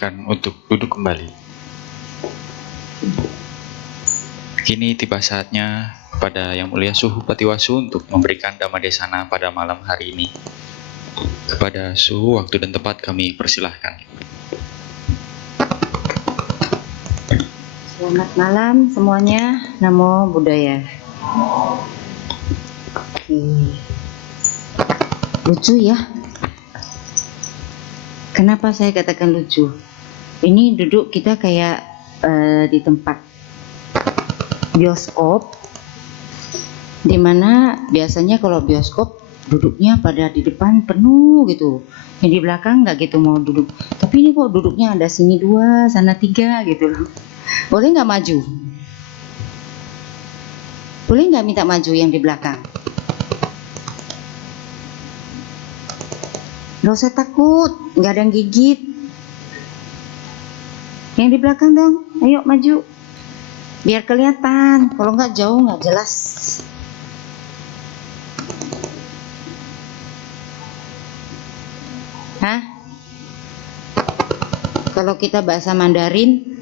Untuk duduk kembali. Kini tiba saatnya kepada Yang Mulia Suhu Patiwasu untuk memberikan Dhamma Desana pada malam hari ini. Kepada Suhu, waktu dan tempat kami persilahkan. Selamat malam semuanya. Namo Buddhaya. Lucu ya. Kenapa saya katakan lucu? Ini duduk kita kayak di tempat bioskop, dimana biasanya kalau bioskop duduknya pada di depan penuh gitu, yang di belakang nggak gitu mau duduk. Tapi ini kok duduknya ada sini 2, sana 3 gitu loh. Boleh nggak maju? Boleh nggak minta maju yang di belakang? Nggak usah takut, nggak ada yang gigit. Yang di belakang dong, ayo maju. Biar kelihatan, kalau nggak jauh nggak jelas. Hah? Kalau kita bahasa Mandarin,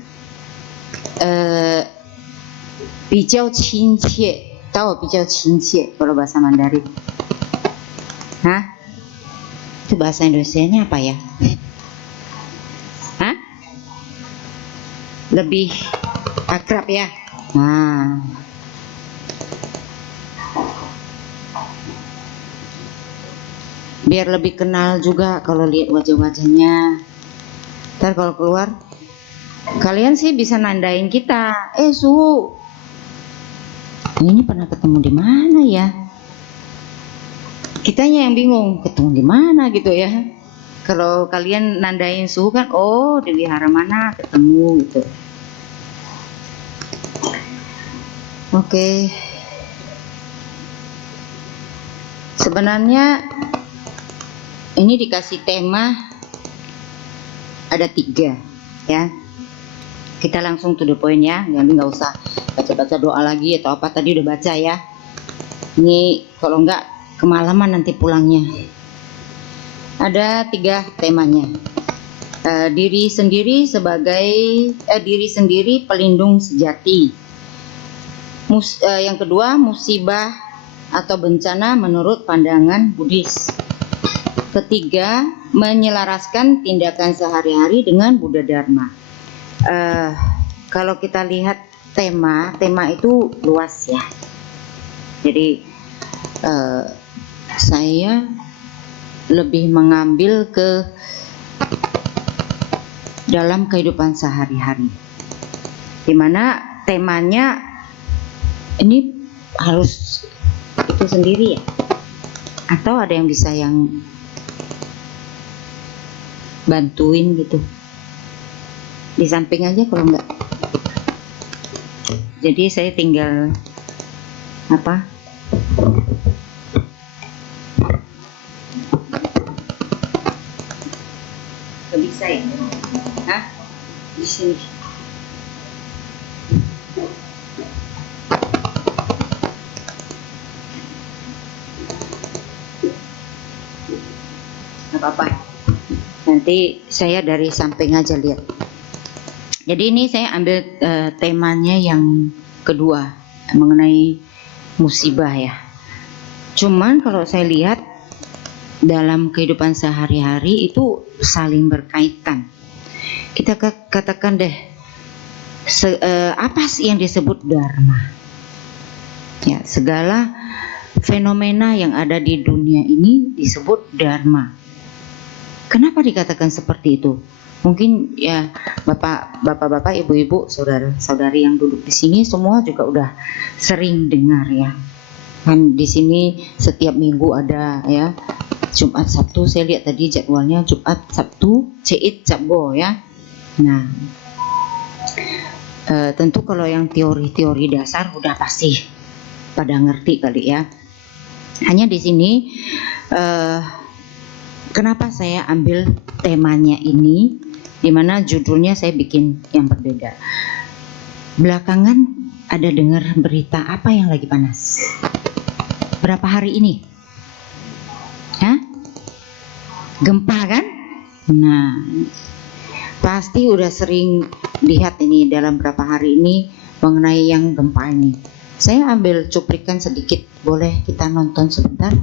bijau qincie, tahu bijau qincie kalau bahasa Mandarin? Hah? Itu bahasa Indonesianya apa ya? Hah? Lebih akrab ya? Nah, biar lebih kenal juga kalau lihat wajah-wajahnya. Ntar kalau keluar, kalian sih bisa nandain kita. Su, ini pernah ketemu di mana ya? Kitanya yang bingung, ketemu di mana gitu ya. Kalau kalian nandain suhu kan, oh di wihara mana ketemu gitu. Oke. Sebenarnya ini dikasih tema ada 3 ya. Kita langsung to the point ya, jadi nggak usah baca-baca doa lagi atau apa, tadi udah baca ya. Ini kalau nggak kemalaman nanti pulangnya. Ada 3 temanya. Diri sendiri sebagai diri sendiri pelindung sejati. Yang kedua, musibah atau bencana menurut pandangan Buddhis. Ketiga, menyelaraskan tindakan sehari-hari dengan Buddha Dharma. Kalau kita lihat tema itu luas ya. Jadi saya lebih mengambil ke dalam kehidupan sehari-hari, dimana temanya ini harus itu sendiri ya, atau ada yang bisa yang bantuin gitu di samping aja kalau enggak. Jadi saya tinggal apa, nggak bisa ya? Hah? Di sini. Nggak apa-apa. Nanti saya dari samping aja lihat. Jadi ini saya ambil temanya yang kedua mengenai musibah ya. Cuman kalau saya lihat dalam kehidupan sehari-hari itu saling berkaitan. Kita katakan deh, apa sih yang disebut dharma? Ya, segala fenomena yang ada di dunia ini disebut dharma. Kenapa dikatakan seperti itu? Mungkin ya bapak-bapak, ibu-ibu, saudara-saudari yang duduk di sini semua juga udah sering dengar ya. Kan di sini setiap minggu ada ya, Jumat Sabtu, saya lihat tadi jadwalnya Jumat Sabtu Ceit Cabgo ya. Nah, tentu kalau yang teori-teori dasar udah pasti pada ngerti kali ya. Hanya di sini kenapa saya ambil temanya ini, dimana judulnya saya bikin yang berbeda. Belakangan ada dengar berita apa yang lagi panas? Berapa hari ini? Hah? Gempa kan? Nah, pasti udah sering lihat ini dalam beberapa hari ini mengenai yang gempa ini. Saya ambil cuplikan sedikit, boleh kita nonton sebentar?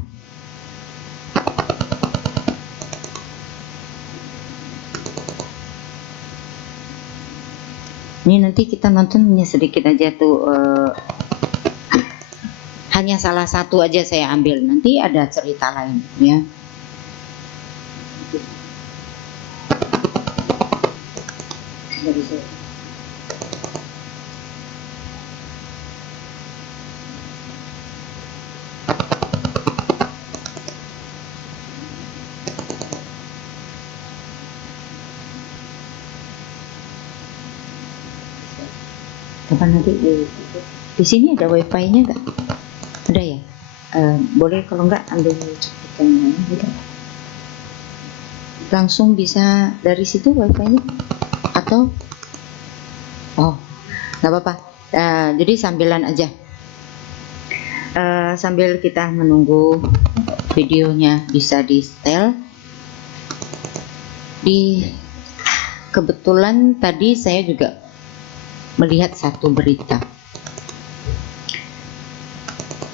Ini nanti kita nontonnya sedikit aja tuh, hanya salah satu aja saya ambil, nanti ada cerita lain ya. Kapan nanti di sini ada wifi-nya nggak? Ada ya? Boleh kalau nggak ambil cuplikan gitu. Langsung bisa dari situ wifi-nya atau nggak apa-apa. Jadi sambilan aja. Sambil kita menunggu videonya bisa di setel. Kebetulan tadi saya juga melihat satu berita.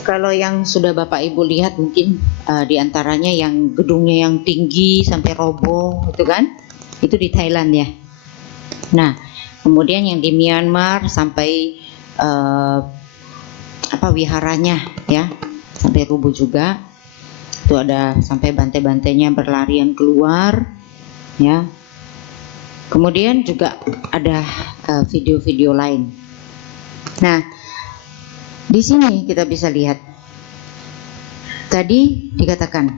Kalau yang sudah Bapak Ibu lihat mungkin diantaranya yang gedungnya yang tinggi sampai roboh itu kan, itu di Thailand ya. Nah, kemudian yang di Myanmar sampai wiharanya ya sampai rubuh juga. Itu ada sampai bantai-bantainya berlarian keluar ya. Kemudian juga ada video-video lain. Nah, di sini kita bisa lihat. Tadi dikatakan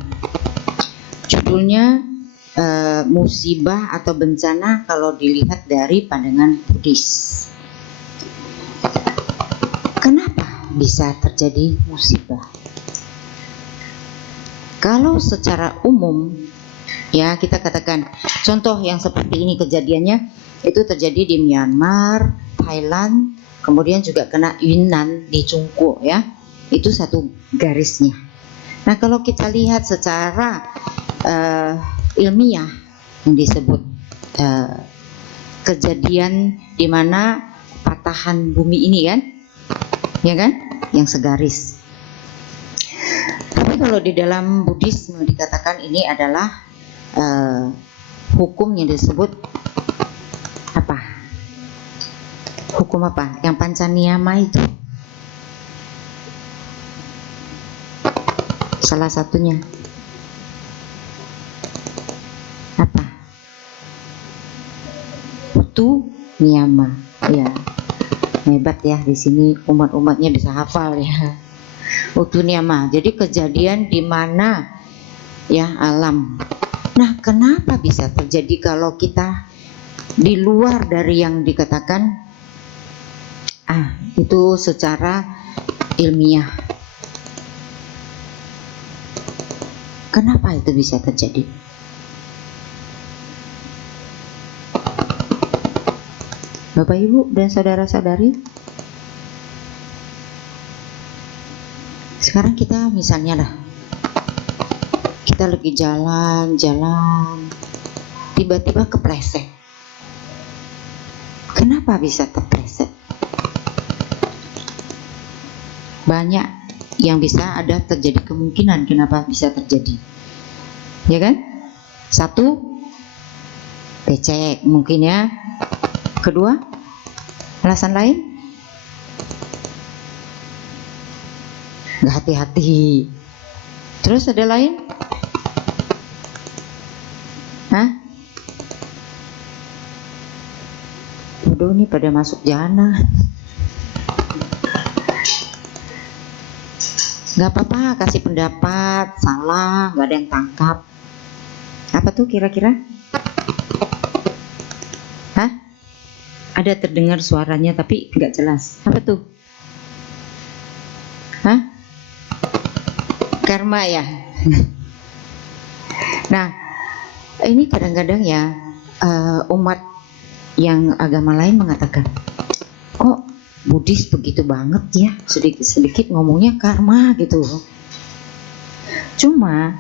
judulnya musibah atau bencana kalau dilihat dari pandangan Buddhis. Kenapa bisa terjadi musibah? Kalau secara umum ya kita katakan contoh yang seperti ini kejadiannya itu terjadi di Myanmar, Thailand, kemudian juga kena Yunnan di Chungkwo ya, itu satu garisnya. Nah kalau kita lihat secara ilmiah yang disebut kejadian di mana patahan bumi ini kan, ya kan, yang segaris. Tapi kalau di dalam Buddhisme dikatakan ini adalah hukum yang disebut apa? Hukum apa? Yang pancaniyama itu. Salah satunya. Apa? Utu niyama. Ya. Hebat ya di sini umat-umatnya bisa hafal ya. Utu niyama. Jadi kejadian di mana ya alam. Nah, kenapa bisa terjadi kalau kita di luar dari yang dikatakan itu secara ilmiah? Kenapa itu bisa terjadi? Bapak Ibu dan saudara-saudari, sekarang kita misalnya lah, kita lagi jalan-jalan, tiba-tiba kepleset. Kenapa bisa terpleset? Banyak yang bisa ada terjadi kemungkinan kenapa bisa terjadi, ya kan? Satu, becek mungkin ya. Kedua, alasan lain, nggak hati-hati. Terus ada lain? Waduh, ini pada masuk jana. Nggak apa-apa, kasih pendapat, salah, nggak ada yang tangkap. Apa tuh kira-kira? Ada terdengar suaranya tapi nggak jelas. Apa tuh? Karma ya. Nah, ini kadang-kadang ya umat yang agama lain mengatakan, kok Buddhis begitu banget ya, sedikit-sedikit ngomongnya karma gitu. Cuma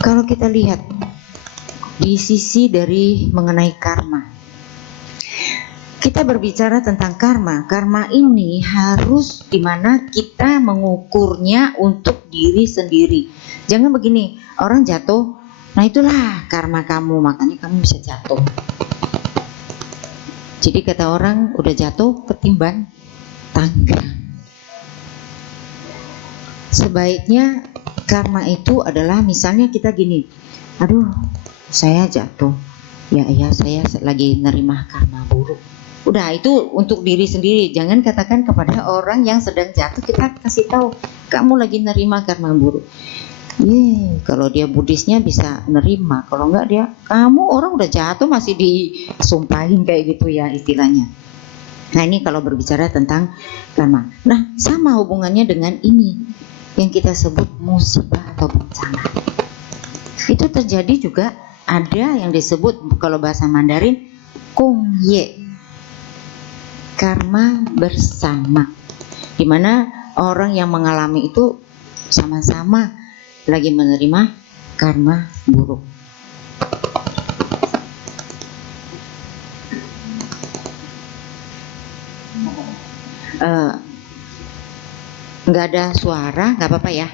kalau kita lihat di sisi dari mengenai karma. Kita berbicara tentang karma. Karma ini harus dimana kita mengukurnya untuk diri sendiri. Jangan begini, orang jatuh, nah itulah karma kamu, makanya kamu bisa jatuh. Jadi kata orang, udah jatuh ketimbang tangga. Sebaiknya karma itu adalah misalnya kita gini, aduh saya jatuh, ya saya lagi nerima karma buruk. Udah, itu untuk diri sendiri. Jangan katakan kepada orang yang sedang jatuh, kita kasih tahu kamu lagi nerima karma buruk. Kalau dia Buddhisnya bisa nerima, kalau enggak dia, kamu orang udah jatuh masih disumpahin kayak gitu ya istilahnya. Nah ini kalau berbicara tentang karma. Nah sama hubungannya dengan ini yang kita sebut musibah atau bencana. Itu terjadi juga, ada yang disebut kalau bahasa Mandarin Kong Ye, karma bersama, dimana orang yang mengalami itu sama-sama lagi menerima karma buruk. Nggak ada suara, nggak apa-apa ya.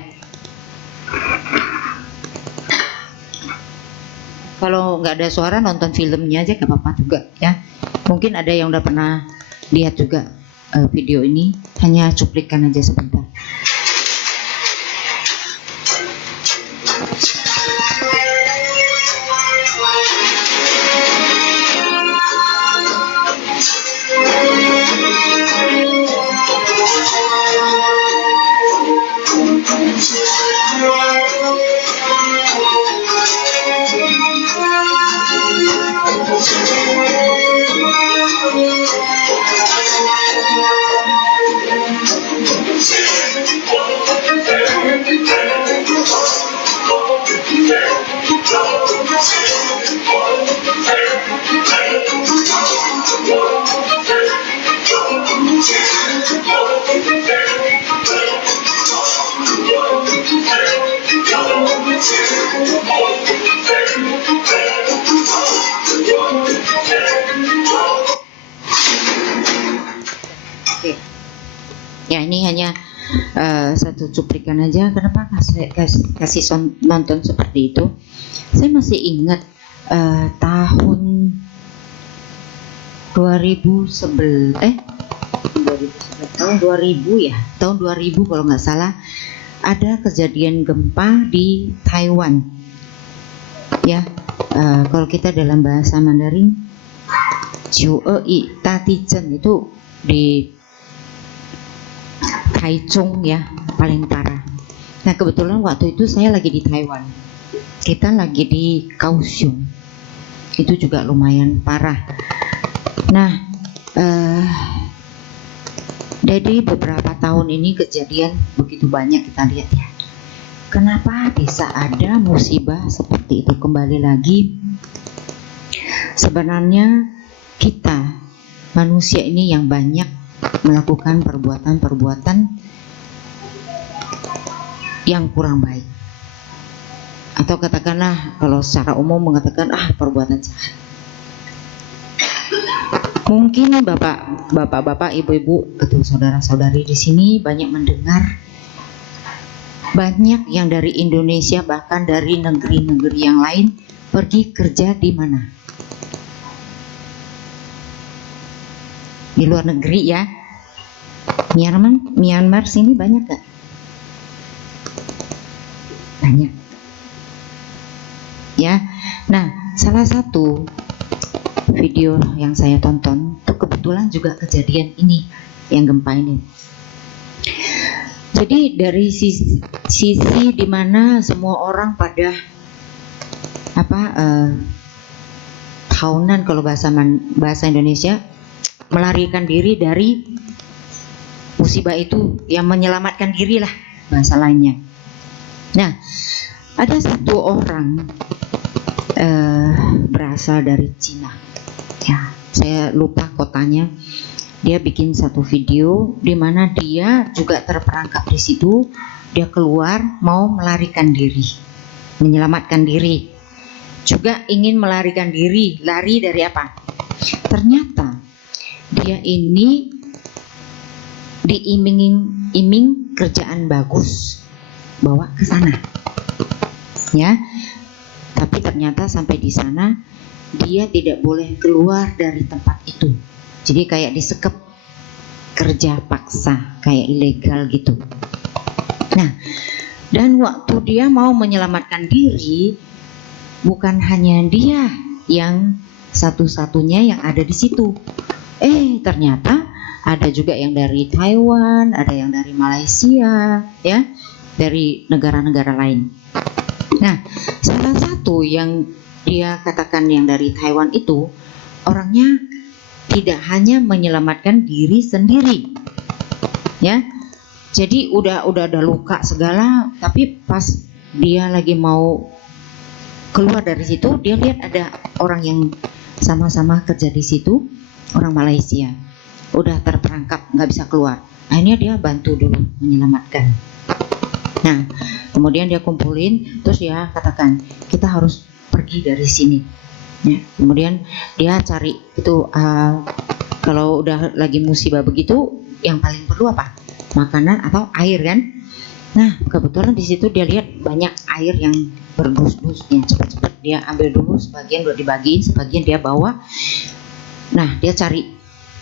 Kalau nggak ada suara, nonton filmnya aja nggak apa-apa juga ya. Mungkin ada yang udah pernah lihat juga video ini, hanya cuplikan aja sebentar. Ya ini hanya satu cuplikan aja. Kenapa kasih nonton seperti itu? Saya masih ingat tahun 2011 tahun 2000 ya, tahun 2000 kalau nggak salah, ada kejadian gempa di Taiwan. Ya, kalau kita dalam bahasa Mandarin, Jiu-e Tatichen itu di Taichung ya, paling parah. Nah kebetulan waktu itu saya lagi di Taiwan, kita lagi di Kaohsiung, itu juga lumayan parah. Nah jadi beberapa tahun ini kejadian begitu banyak kita lihat ya. Kenapa bisa ada musibah seperti itu? Kembali lagi, sebenarnya kita manusia ini yang banyak melakukan perbuatan-perbuatan yang kurang baik, atau katakanlah kalau secara umum mengatakan perbuatan jahat. Mungkin bapak-bapak, ibu-ibu, atau saudara-saudari di sini banyak mendengar, banyak yang dari Indonesia bahkan dari negeri-negeri yang lain pergi kerja di mana? Di luar negeri ya. Myanmar sini banyak gak? Banyak. Ya. Nah, salah satu video yang saya tonton itu kebetulan juga kejadian ini, yang gempa ini. Jadi dari sisi dimana semua orang pada tahunan kalau bahasa Indonesia, melarikan diri dari musibah itu, yang menyelamatkan diri lah bahasa lainnya. Nah, ada satu orang berasal dari Cina. Ya, saya lupa kotanya. Dia bikin satu video di mana dia juga terperangkap di situ. Dia keluar mau melarikan diri, menyelamatkan diri. juga ingin melarikan diri. Lari dari apa? Ternyata dia ini diiming-iming kerjaan bagus, bawa ke sana, ya. Tapi ternyata sampai di sana dia tidak boleh keluar dari tempat itu. Jadi kayak disekep, kerja paksa, kayak ilegal gitu. Nah, dan waktu dia mau menyelamatkan diri, bukan hanya dia yang satu-satunya yang ada di situ. Ternyata ada juga yang dari Taiwan, ada yang dari Malaysia, ya, dari negara-negara lain. Nah, salah satu yang dia katakan yang dari Taiwan itu, orangnya tidak hanya menyelamatkan diri sendiri, ya. Jadi udah ada luka segala, tapi pas dia lagi mau keluar dari situ, dia lihat ada orang yang sama-sama kerja di situ, orang Malaysia, udah terperangkap, nggak bisa keluar. Akhirnya dia bantu dulu menyelamatkan. Nah, kemudian dia kumpulin, terus dia katakan kita harus pergi dari sini. Ya, kemudian dia cari itu, kalau udah lagi musibah begitu, yang paling perlu apa? Makanan atau air kan? Nah, kebetulan di situ dia lihat banyak air yang berdus-dus, ya, cepat-cepat dia ambil dulu, sebagian udah dibagiin, sebagian dia bawa. Nah, dia cari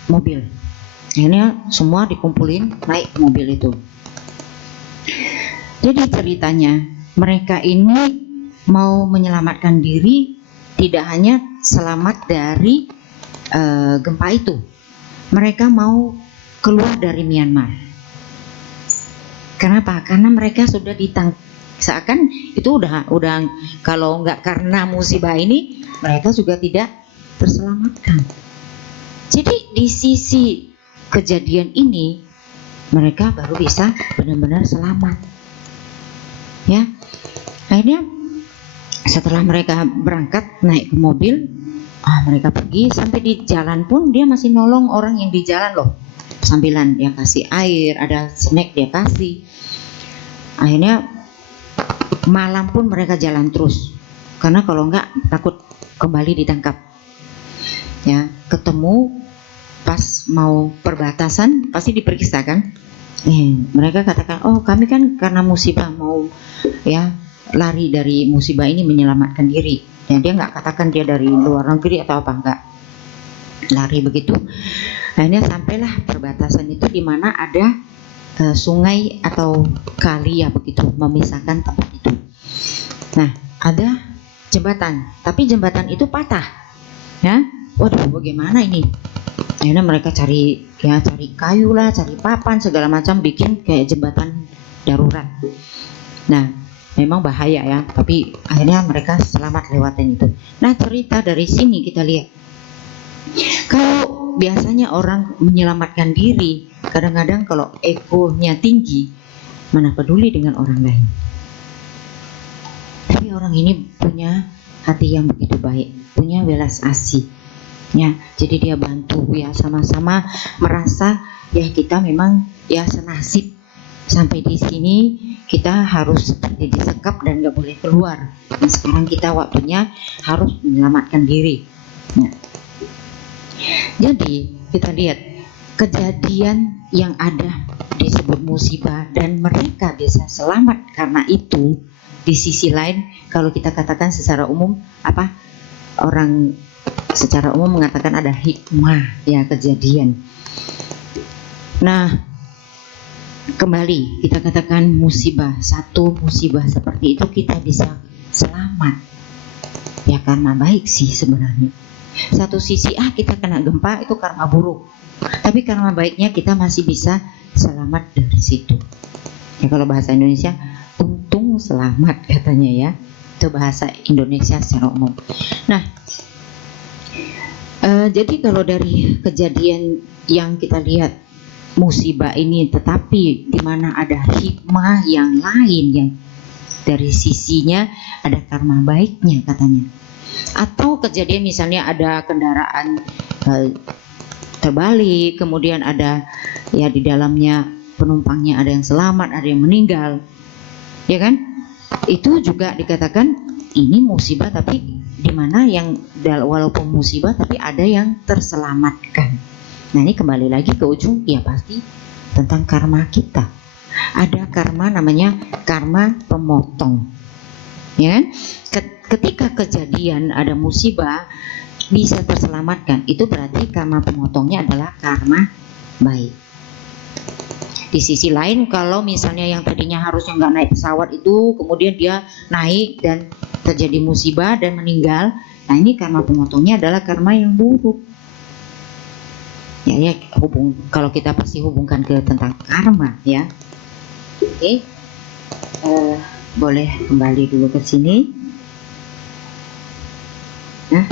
mobil. Akhirnya semua dikumpulin, naik mobil itu. Jadi ceritanya mereka ini mau menyelamatkan diri, tidak hanya selamat dari gempa itu, mereka mau keluar dari Myanmar. Kenapa? Karena mereka sudah seakan itu udah kalau nggak karena musibah ini, mereka juga tidak terselamatkan. Jadi di sisi kejadian ini mereka baru bisa benar-benar selamat, ya. Akhirnya setelah mereka berangkat naik ke mobil, mereka pergi, sampai di jalan pun dia masih nolong orang yang di jalan loh, sambilan dia kasih air, ada snack dia kasih. Akhirnya malam pun mereka jalan terus, karena kalau enggak takut kembali ditangkap, ya. Ketemu pas mau perbatasan pasti diperiksa kan. Mereka katakan, oh kami kan karena musibah mau, ya, lari dari musibah ini, menyelamatkan diri. Ya, dia nggak katakan dia dari luar negeri atau apa, enggak, lari begitu. Akhirnya sampailah perbatasan itu, di mana ada sungai atau kali, ya begitu, memisahkan tempat itu. Nah, ada jembatan, tapi jembatan itu patah, ya. Waduh, bagaimana ini? Akhirnya mereka cari kayu lah, cari papan segala macam, bikin kayak jembatan darurat. Nah, memang bahaya ya, tapi akhirnya mereka selamat lewatin itu. Nah, cerita dari sini kita lihat, kalau biasanya orang menyelamatkan diri, kadang-kadang kalau egonya tinggi, mana peduli dengan orang lain. Tapi orang ini punya hati yang begitu baik, punya welas asih, ya. Jadi dia bantu, ya, sama-sama merasa ya kita memang ya senasib, sampai di sini kita harus seperti disekap dan nggak boleh keluar. Nah, sekarang kita waktunya harus menyelamatkan diri. Nah, jadi kita lihat kejadian yang ada disebut musibah dan mereka bisa selamat karena itu. Di sisi lain, kalau kita katakan secara umum, apa, orang secara umum mengatakan ada hikmah, ya, kejadian. Nah, kembali kita katakan musibah, satu musibah seperti itu kita bisa selamat, ya, karena baik sih sebenarnya. Satu sisi kita kena gempa itu karma buruk, tapi karena baiknya kita masih bisa selamat dari situ, ya. Kalau bahasa Indonesia, untung selamat katanya, ya. Itu bahasa Indonesia secara umum. Nah, jadi kalau dari kejadian yang kita lihat musibah ini, tetapi di mana ada hikmah yang lain, yang dari sisinya ada karma baiknya katanya. Atau kejadian misalnya ada kendaraan terbalik, kemudian ada, ya, di dalamnya penumpangnya ada yang selamat, ada yang meninggal, ya kan? Itu juga dikatakan ini musibah tapi dimana yang walaupun musibah tapi ada yang terselamatkan. Nah ini kembali lagi ke ujung, ya pasti tentang karma kita. Ada karma namanya karma pemotong, ya. Ketika kejadian ada musibah bisa terselamatkan, itu berarti karma pemotongnya adalah karma baik. Di sisi lain, kalau misalnya yang tadinya harusnya nggak naik pesawat itu kemudian dia naik dan terjadi musibah dan meninggal, nah ini karma pemotongnya adalah karma yang buruk. Ya kalau kita pasti hubungkan ke tentang karma, ya. Oke, boleh kembali dulu ke sini. Nah,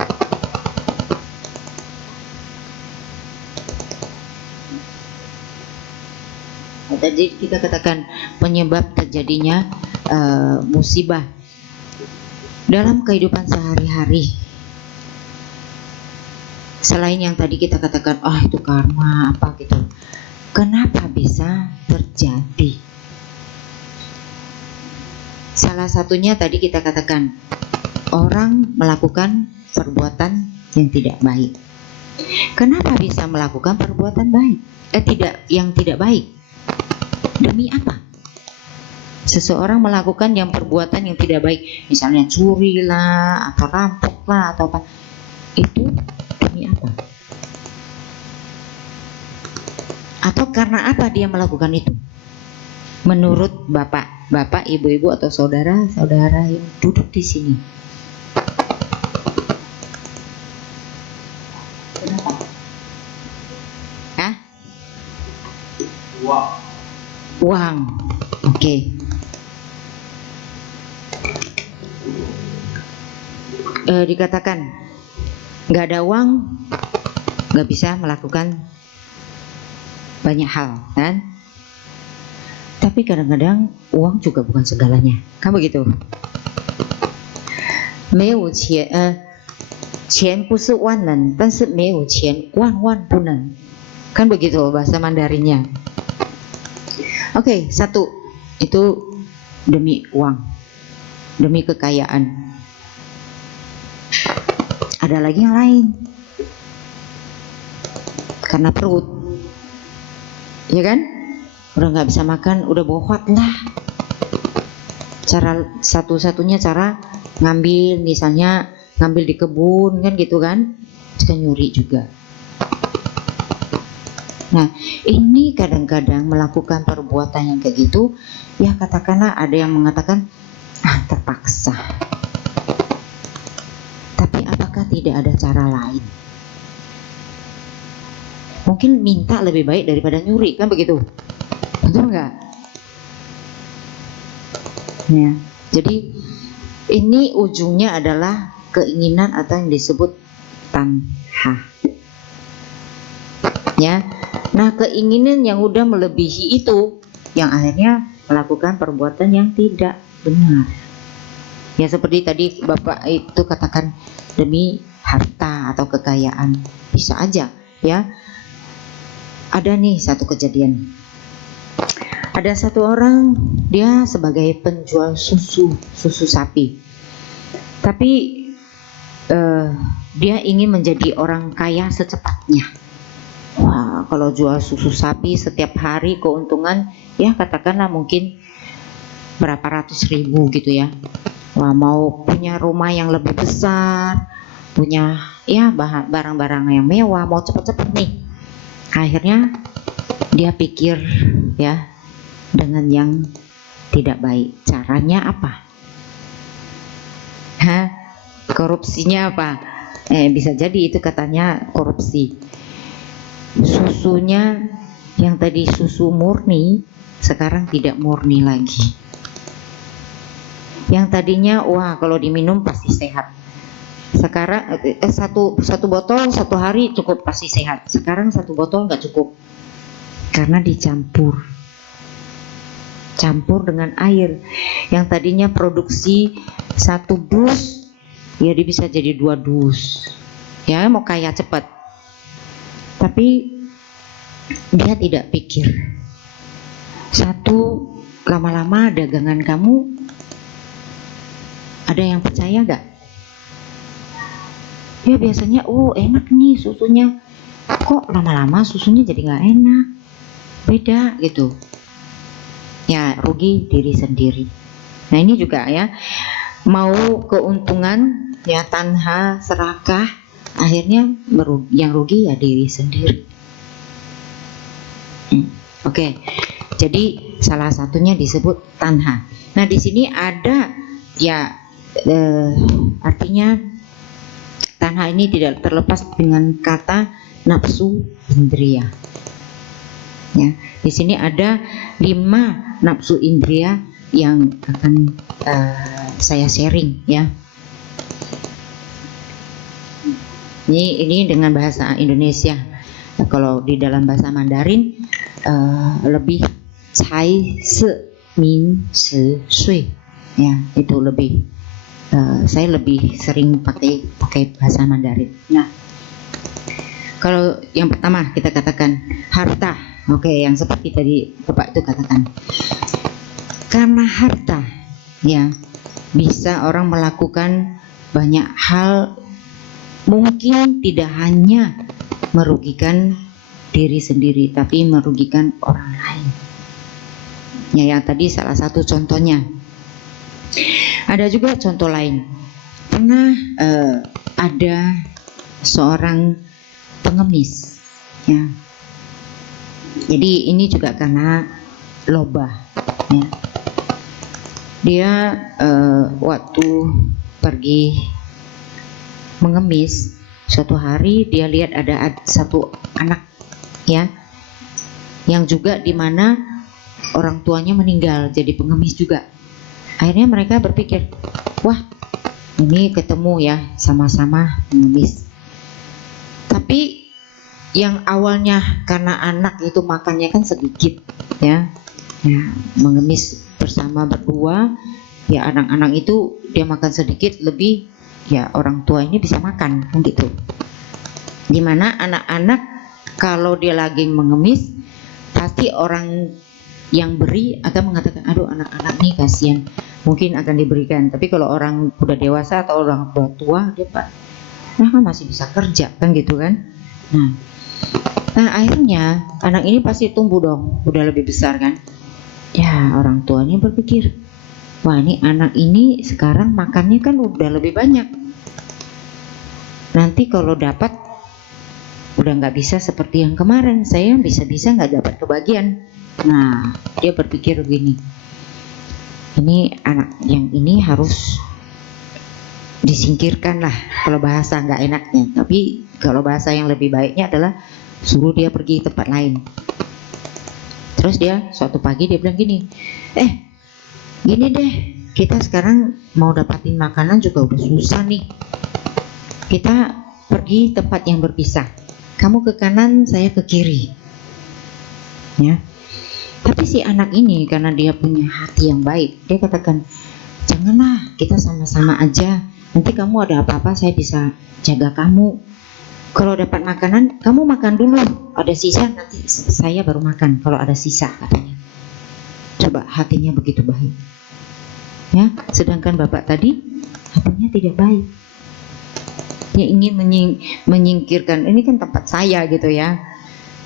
tadi kita katakan penyebab terjadinya musibah dalam kehidupan sehari-hari. Selain yang tadi kita katakan, itu karma apa gitu. Kenapa bisa terjadi? Salah satunya tadi kita katakan, orang melakukan perbuatan yang tidak baik. Kenapa bisa melakukan perbuatan baik? Yang tidak baik. Demi apa? Seseorang melakukan perbuatan yang tidak baik, misalnya curi lah, atau rampok lah, atau apa. Itu demi apa? Atau karena apa dia melakukan itu? Menurut bapak, ibu-ibu atau saudara-saudara yang duduk di sini. Kenapa? Hah? Uang. Oke. Dikatakan nggak ada uang, nggak bisa melakukan banyak hal, kan? Tapi kadang-kadang uang juga bukan segalanya, kan begitu? 没有钱，钱不是万能，但是没有钱万万不能, kan begitu bahasa Mandarinnya. Oke, satu itu demi uang, demi kekayaan. Ada lagi yang lain, karena perut, ya kan? Udah nggak bisa makan, udah bohot lah. Cara satu-satunya cara ngambil, misalnya ngambil di kebun, kan gitu kan? Bisa nyuri juga. Nah, ini kadang-kadang melakukan perbuatan yang kayak gitu, ya katakanlah ada yang mengatakan terpaksa. Tapi apakah tidak ada cara lain? Mungkin minta lebih baik daripada nyuri, kan begitu? Betul nggak? Ya, jadi ini ujungnya adalah keinginan atau yang disebut tanha. Ya, nah keinginan yang udah melebihi itu, yang akhirnya melakukan perbuatan yang tidak benar. Ya seperti tadi Bapak itu katakan demi harta atau kekayaan, bisa aja, ya. Ada nih satu kejadian. Ada satu orang, dia sebagai penjual susu sapi. Tapi dia ingin menjadi orang kaya secepatnya. Wah, kalau jual susu sapi setiap hari keuntungan, ya katakanlah mungkin berapa ratus ribu gitu ya. Wah, mau punya rumah yang lebih besar, punya ya barang-barang yang mewah, mau cepet-cepet nih. Akhirnya dia pikir ya dengan yang tidak baik. Caranya apa? Korupsinya apa? Bisa jadi itu katanya korupsi. Susunya yang tadi susu murni sekarang tidak murni lagi. Yang tadinya wah kalau diminum pasti sehat. Sekarang satu botol satu hari cukup pasti sehat. Sekarang satu botol nggak cukup karena campur dengan air. Yang tadinya produksi satu dus, ya dia bisa jadi 2 dus. Ya mau kaya cepat. Tapi dia tidak pikir. Satu, lama-lama dagangan kamu ada yang percaya gak? Ya biasanya, oh enak nih susunya, kok lama-lama susunya jadi nggak enak, beda gitu. Ya rugi diri sendiri. Nah ini juga ya, mau keuntungan ya tanha serakah, akhirnya yang rugi ya diri sendiri. Oke. Jadi salah satunya disebut tanha. Nah di sini ada ya artinya tanha ini tidak terlepas dengan kata nafsu indria. Ya, di sini ada 5 nafsu indria yang akan saya sharing ya. Ini dengan bahasa Indonesia. Nah, kalau di dalam bahasa Mandarin lebih cai se min se sui, ya itu lebih saya lebih sering pakai bahasa Mandarin. Nah, kalau yang pertama kita katakan harta, oke, yang seperti tadi Bapak itu katakan, karena harta ya bisa orang melakukan banyak hal, mungkin tidak hanya merugikan diri sendiri tapi merugikan orang lain. Ya, yang tadi salah satu contohnya. Ada juga contoh lain. Pernah ada seorang pengemis, ya. Jadi ini juga karena loba, ya. Dia waktu pergi mengemis, suatu hari dia lihat ada satu anak, ya, yang juga dimana orang tuanya meninggal jadi pengemis juga. Akhirnya mereka berpikir, wah ini ketemu ya sama-sama pengemis. Tapi yang awalnya karena anak itu makannya kan sedikit, ya, mengemis bersama berdua, ya anak-anak itu dia makan sedikit lebih, ya orang tua ini bisa makan kan gitu. Dimana anak-anak kalau dia lagi mengemis pasti orang yang beri akan mengatakan, aduh anak-anak nih kasihan, mungkin akan diberikan. Tapi kalau orang udah dewasa atau orang tua dia pak, nah kan masih bisa kerja kan gitu kan. Nah akhirnya anak ini pasti tumbuh dong, udah lebih besar kan. Ya orang tuanya berpikir, wah ini anak ini sekarang makannya kan udah lebih banyak, nanti kalau dapat udah nggak bisa seperti yang kemarin, saya bisa-bisa nggak dapat kebagian. Nah dia berpikir begini, ini anak yang ini harus disingkirkan lah kalau bahasa nggak enaknya, tapi kalau bahasa yang lebih baiknya adalah suruh dia pergi tempat lain. Terus dia suatu pagi dia bilang gini, gini deh, kita sekarang mau dapatin makanan juga udah susah nih, kita pergi tempat yang berpisah, kamu ke kanan saya ke kiri, ya. Tapi si anak ini karena dia punya hati yang baik, dia katakan, janganlah, kita sama-sama aja, nanti kamu ada apa-apa saya bisa jaga kamu, kalau dapat makanan kamu makan dulu, ada sisa nanti saya baru makan kalau ada sisa, katanya. Coba hatinya begitu baik, ya. Sedangkan bapak tadi hatinya tidak baik, dia ingin menyingkirkan, ini kan tempat saya gitu ya,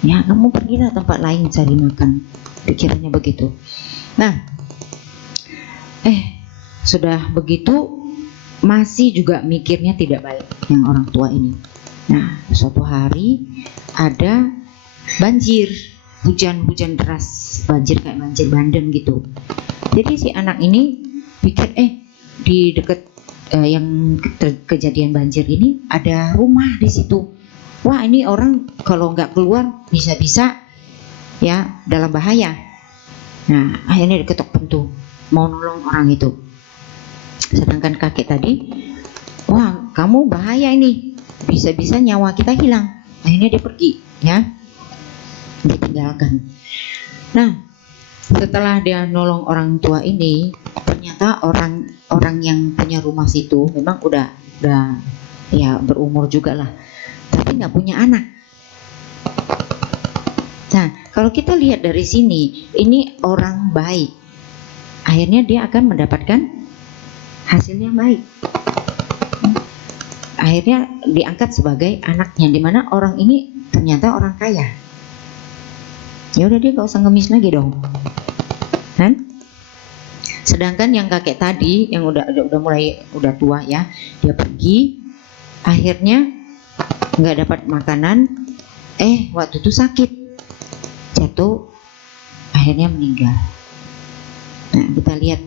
ya kamu pergilah tempat lain cari makan, pikirannya begitu. Nah sudah begitu masih juga mikirnya tidak baik yang orang tua ini. Nah suatu hari ada banjir, hujan deras, banjir kayak banjir bandang gitu. Jadi si anak ini pikir, di dekat yang kejadian banjir ini ada rumah di situ. Wah ini orang kalau nggak keluar bisa-bisa ya dalam bahaya. Nah akhirnya diketok pintu mau nolong orang itu. Sedangkan kakek tadi, wah kamu bahaya ini, bisa-bisa nyawa kita hilang. Akhirnya dia pergi, ya, ditinggalkan. Nah setelah dia nolong orang tua ini, ternyata orang yang punya rumah situ memang udah ya berumur juga lah, tapi nggak punya anak. Nah kalau kita lihat dari sini, ini orang baik, akhirnya dia akan mendapatkan hasil yang baik. akhirnya diangkat sebagai anaknya, dimana orang ini ternyata orang kaya. Ya udah dia gak usah ngemis lagi dong, kan? Sedangkan yang kakek tadi yang udah tua ya, dia pergi, akhirnya nggak dapat makanan, waktu itu sakit, jatuh, akhirnya meninggal. Nah, kita lihat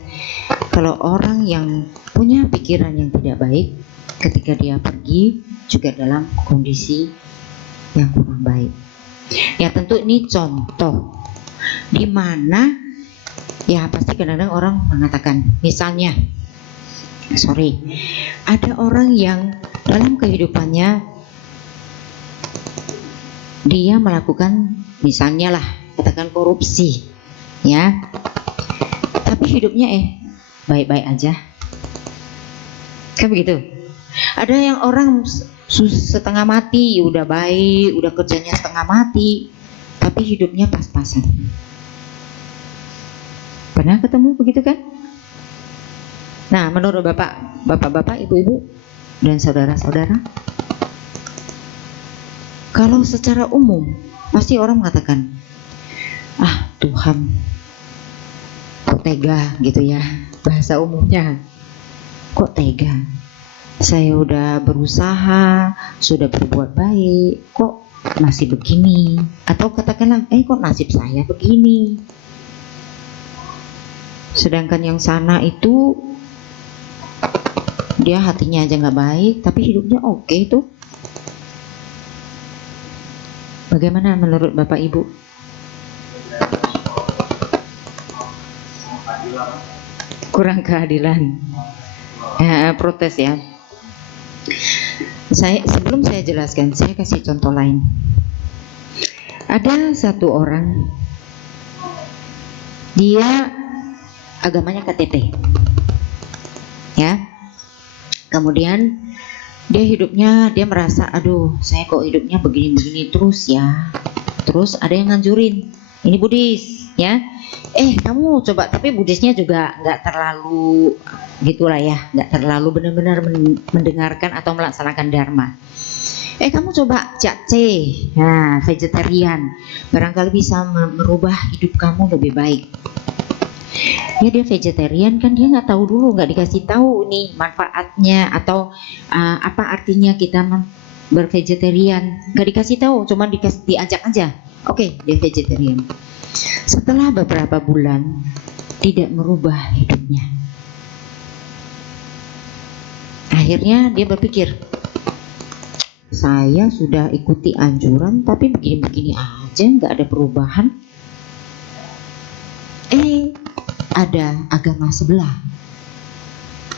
kalau orang yang punya pikiran yang tidak baik, ketika dia pergi juga dalam kondisi yang kurang baik. Ya tentu ini contoh di mana ya pasti kadang-kadang orang mengatakan, misalnya ada orang yang dalam kehidupannya dia melakukan misalnya lah katakan korupsi ya, tapi hidupnya baik-baik aja, kan begitu. Ada yang orang setengah mati, udah baik, udah kerjanya setengah mati, tapi hidupnya pas-pasan. Pernah ketemu begitu kan? Nah, menurut bapak-bapak, ibu-ibu, dan saudara-saudara, kalau secara umum pasti orang mengatakan, Tuhan kok tega gitu ya, bahasa umumnya, kok tega, saya udah berusaha, sudah berbuat baik, kok masih begini, atau katakanlah kok nasib saya begini. Sedangkan yang sana itu dia hatinya aja nggak baik, tapi hidupnya oke tuh. Bagaimana menurut Bapak Ibu? Kurang keadilan. Protes ya. Sebelum saya jelaskan, saya kasih contoh lain. Ada satu orang, dia agamanya KTP, ya. Kemudian dia merasa, aduh, saya kok hidupnya begini-begini terus ya. Terus ada yang nganjurin, ini Buddhis, ya. Kamu coba, tapi Buddhisnya juga nggak terlalu gitulah ya, nggak terlalu benar-benar mendengarkan atau melaksanakan dharma. Kamu coba Japchae, vegetarian, barangkali bisa merubah hidup kamu lebih baik. Ya dia vegetarian kan, dia nggak tahu dulu, nggak dikasih tahu nih manfaatnya atau apa artinya kita bervegetarian, nggak dikasih tahu, cuma diajak aja. Oke, dia vegetarian. Setelah beberapa bulan tidak merubah hidupnya, akhirnya dia berpikir, saya sudah ikuti anjuran tapi begini-begini aja, nggak ada perubahan. Ada agama sebelah,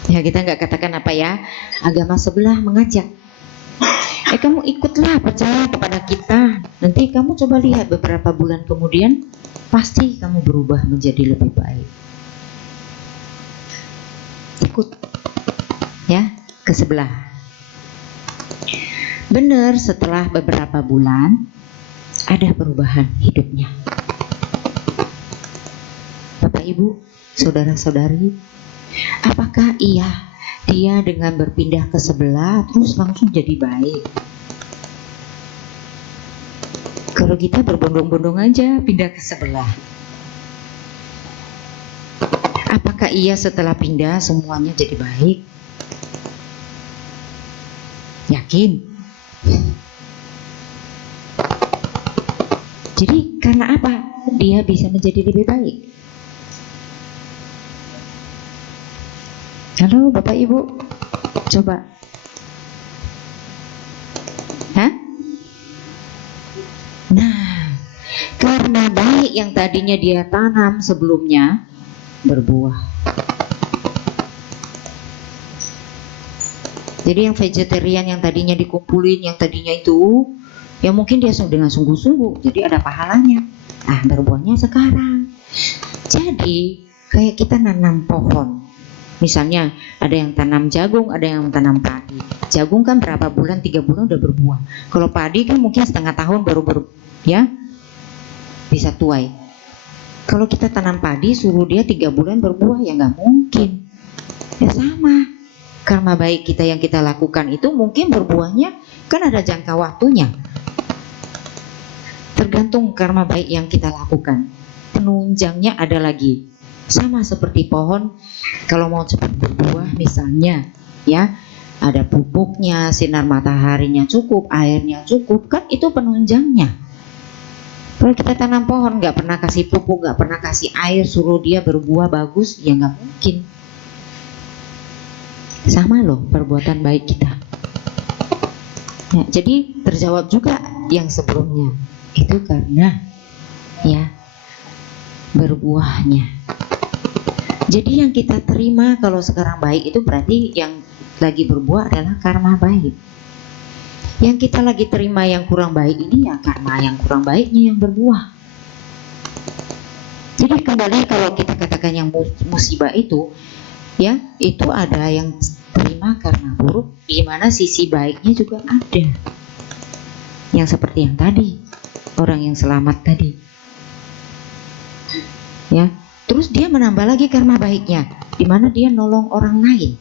ya kita nggak katakan apa ya, agama sebelah mengajak, kamu ikutlah, percaya kepada kita, nanti kamu coba lihat beberapa bulan kemudian pasti kamu berubah menjadi lebih baik. Ikut ya ke sebelah. Benar, setelah beberapa bulan ada perubahan hidupnya. Bapak Ibu, saudara-saudari, apakah dia dengan berpindah ke sebelah terus langsung jadi baik? Kalau kita berbondong-bondong aja pindah ke sebelah, apakah setelah pindah semuanya jadi baik? Yakin? Jadi karena apa dia bisa menjadi lebih baik? Halo Bapak Ibu, coba. Nah, karena baik yang tadinya dia tanam sebelumnya berbuah. Jadi yang vegetarian yang tadinya dikumpulin, yang tadinya itu, ya mungkin dia dengan sungguh-sungguh, jadi ada pahalanya. Berbuahnya sekarang. Jadi kayak kita nanam pohon. Misalnya ada yang tanam jagung, ada yang tanam padi. Jagung kan berapa bulan, 3 bulan udah berbuah. Kalau padi kan mungkin setengah tahun baru bisa tuai. Kalau kita tanam padi suruh dia 3 bulan berbuah, ya nggak mungkin. Ya sama. karma baik kita yang kita lakukan itu mungkin berbuahnya kan ada jangka waktunya. Tergantung karma baik yang kita lakukan, penunjangnya ada lagi. Sama seperti pohon, kalau mau cepat berbuah misalnya, ya ada pupuknya, sinar mataharinya cukup, airnya cukup, kan itu penunjangnya. Kalau kita tanam pohon nggak pernah kasih pupuk, nggak pernah kasih air, suruh dia berbuah bagus, ya nggak mungkin. Sama loh perbuatan baik kita. Ya, jadi terjawab juga yang sebelumnya. Itu karena ya berbuahnya. Jadi yang kita terima kalau sekarang baik itu berarti yang lagi berbuah adalah karma baik. Yang kita lagi terima yang kurang baik ini ya karma yang kurang baiknya yang berbuah. Jadi kembali kalau kita katakan yang musibah itu, ya itu ada yang terima karena buruk, di mana sisi baiknya juga ada. Yang seperti yang tadi, orang yang selamat tadi. Ya, terus dia menambah lagi karma baiknya, di mana dia nolong orang lain.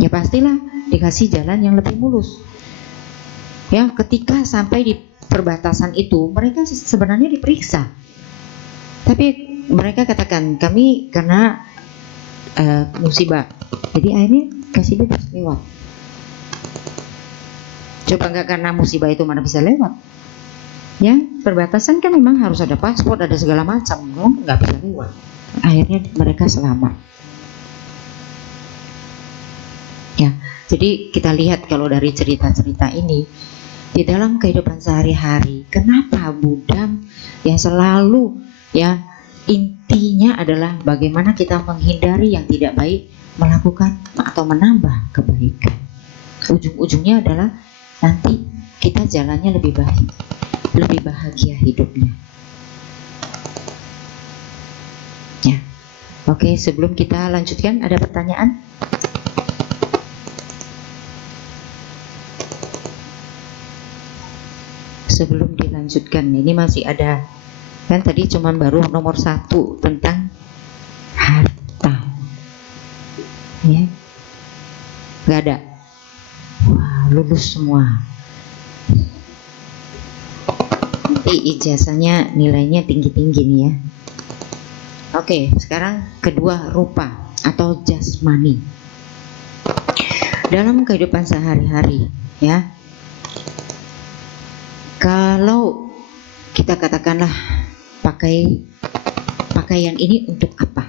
Ya pastilah dikasih jalan yang lebih mulus. Ya, ketika sampai di perbatasan itu, mereka sebenarnya diperiksa. Tapi mereka katakan kami karena musibah, jadi akhirnya kasih bebas lewat. Coba nggak karena musibah itu mana bisa lewat? Ya, perbatasan kan memang harus ada paspor, ada segala macam, nggak bisa lewat. Akhirnya mereka selamat. Ya, jadi kita lihat kalau dari cerita-cerita ini di dalam kehidupan sehari-hari, kenapa Buddha yang selalu ya intinya adalah bagaimana kita menghindari yang tidak baik, melakukan atau menambah kebaikan. Ujung-ujungnya adalah nanti kita jalannya lebih baik, lebih bahagia hidupnya. Ya, oke, sebelum kita lanjutkan ada pertanyaan? Sebelum dilanjutkan, ini masih ada, kan tadi cuma baru nomor 1 tentang harta, ya, nggak ada. Wah, lulus semua. Nanti ijazahnya nilainya tinggi-tinggi nih ya. Oke, sekarang kedua, rupa atau jasmani. Dalam kehidupan sehari-hari, ya, kalau kita katakanlah pakaian ini untuk apa?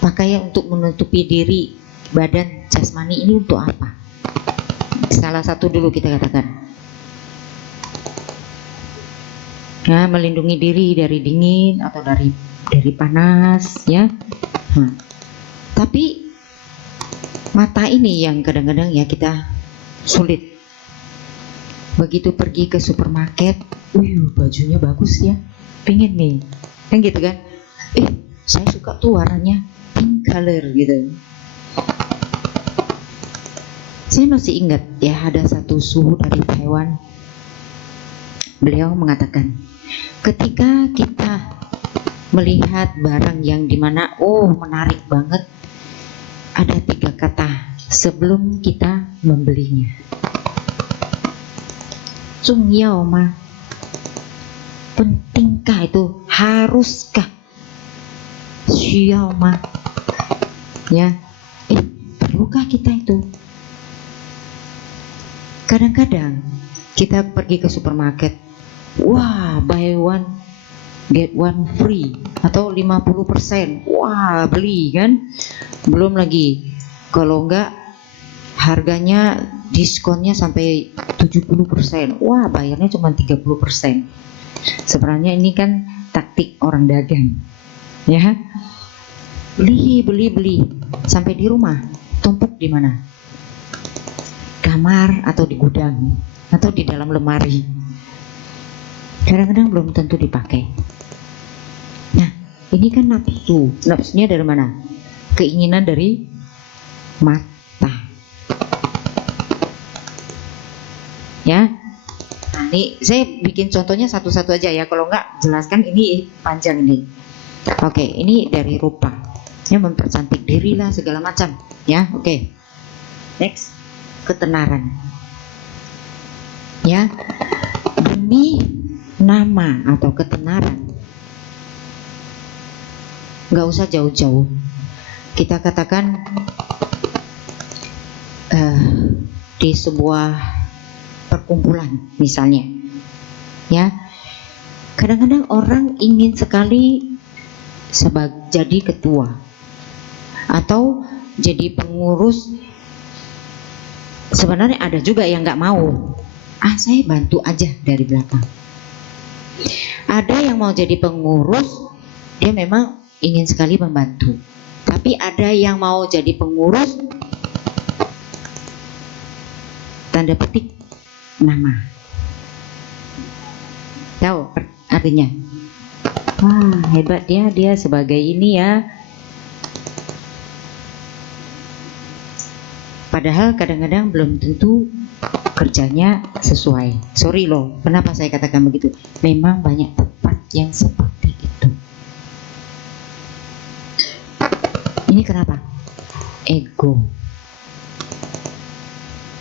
Pakaian untuk menutupi diri, badan jasmani ini untuk apa? Salah satu dulu kita katakan. Ya, melindungi diri dari dingin atau dari panas, ya. Tapi mata ini yang kadang-kadang ya kita sulit. Begitu pergi ke supermarket, bajunya bagus ya, pingin nih, kan gitu kan? Saya suka tuh warnanya pink color gitu. Saya masih ingat ya, ada satu suhu dari Taiwan. Beliau mengatakan, ketika kita melihat barang yang dimana menarik banget, ada 3 kata sebelum kita membelinya. Zung yao ma, pentingkah itu, haruskah, xiao ma, ya, perlukah kita itu? Kadang-kadang kita pergi ke supermarket, wah, buy one get one free atau 50%, wah, beli kan. Belum lagi kalau enggak harganya diskonnya sampai 70%, wah, bayarnya cuma 30%. Sebenarnya ini kan taktik orang dagang, ya. Beli sampai di rumah tumpuk di mana? Kamar atau di gudang atau di dalam lemari. Kadang-kadang belum tentu dipakai. Nah, ini kan nafsu. Nafsunya dari mana? Keinginan dari mata. Ya. Nah, ini saya bikin contohnya satu-satu aja ya. Kalau enggak jelaskan ini panjang ini. Oke, ini dari rupa. Ya, mempercantik diri lah segala macam. Ya, oke. Next, ketenaran. Ya, demi nama atau ketenaran, nggak usah jauh-jauh. Kita katakan di sebuah perkumpulan misalnya, ya, kadang-kadang orang ingin sekali jadi ketua atau jadi pengurus. Sebenarnya ada juga yang nggak mau, saya bantu aja dari belakang. Ada yang mau jadi pengurus, dia memang ingin sekali membantu. Tapi ada yang mau jadi pengurus, tanda petik, nama. Tahu artinya? Wah, hebat dia sebagai ini ya. Padahal kadang-kadang belum tentu kerjanya sesuai. Sorry loh, kenapa saya katakan begitu? Memang banyak tempat yang seperti itu. Ini kenapa? Ego.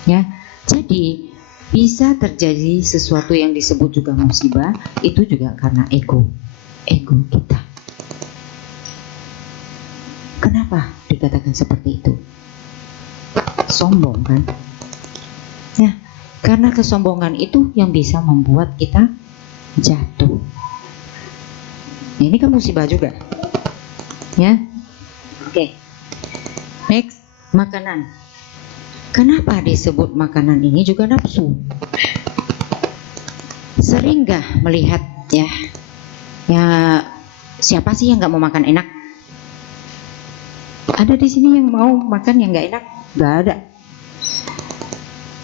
Ya, jadi bisa terjadi sesuatu yang disebut juga musibah, itu juga karena ego kita. Kenapa dikatakan seperti itu? Sombong kan? Ya, karena kesombongan itu yang bisa membuat kita jatuh. Ini kan musibah juga, ya. Oke. Next, makanan. Kenapa disebut makanan ini juga nafsu? Sering gak melihat ya siapa sih yang nggak mau makan enak? Ada di sini yang mau makan yang nggak enak? Nggak ada.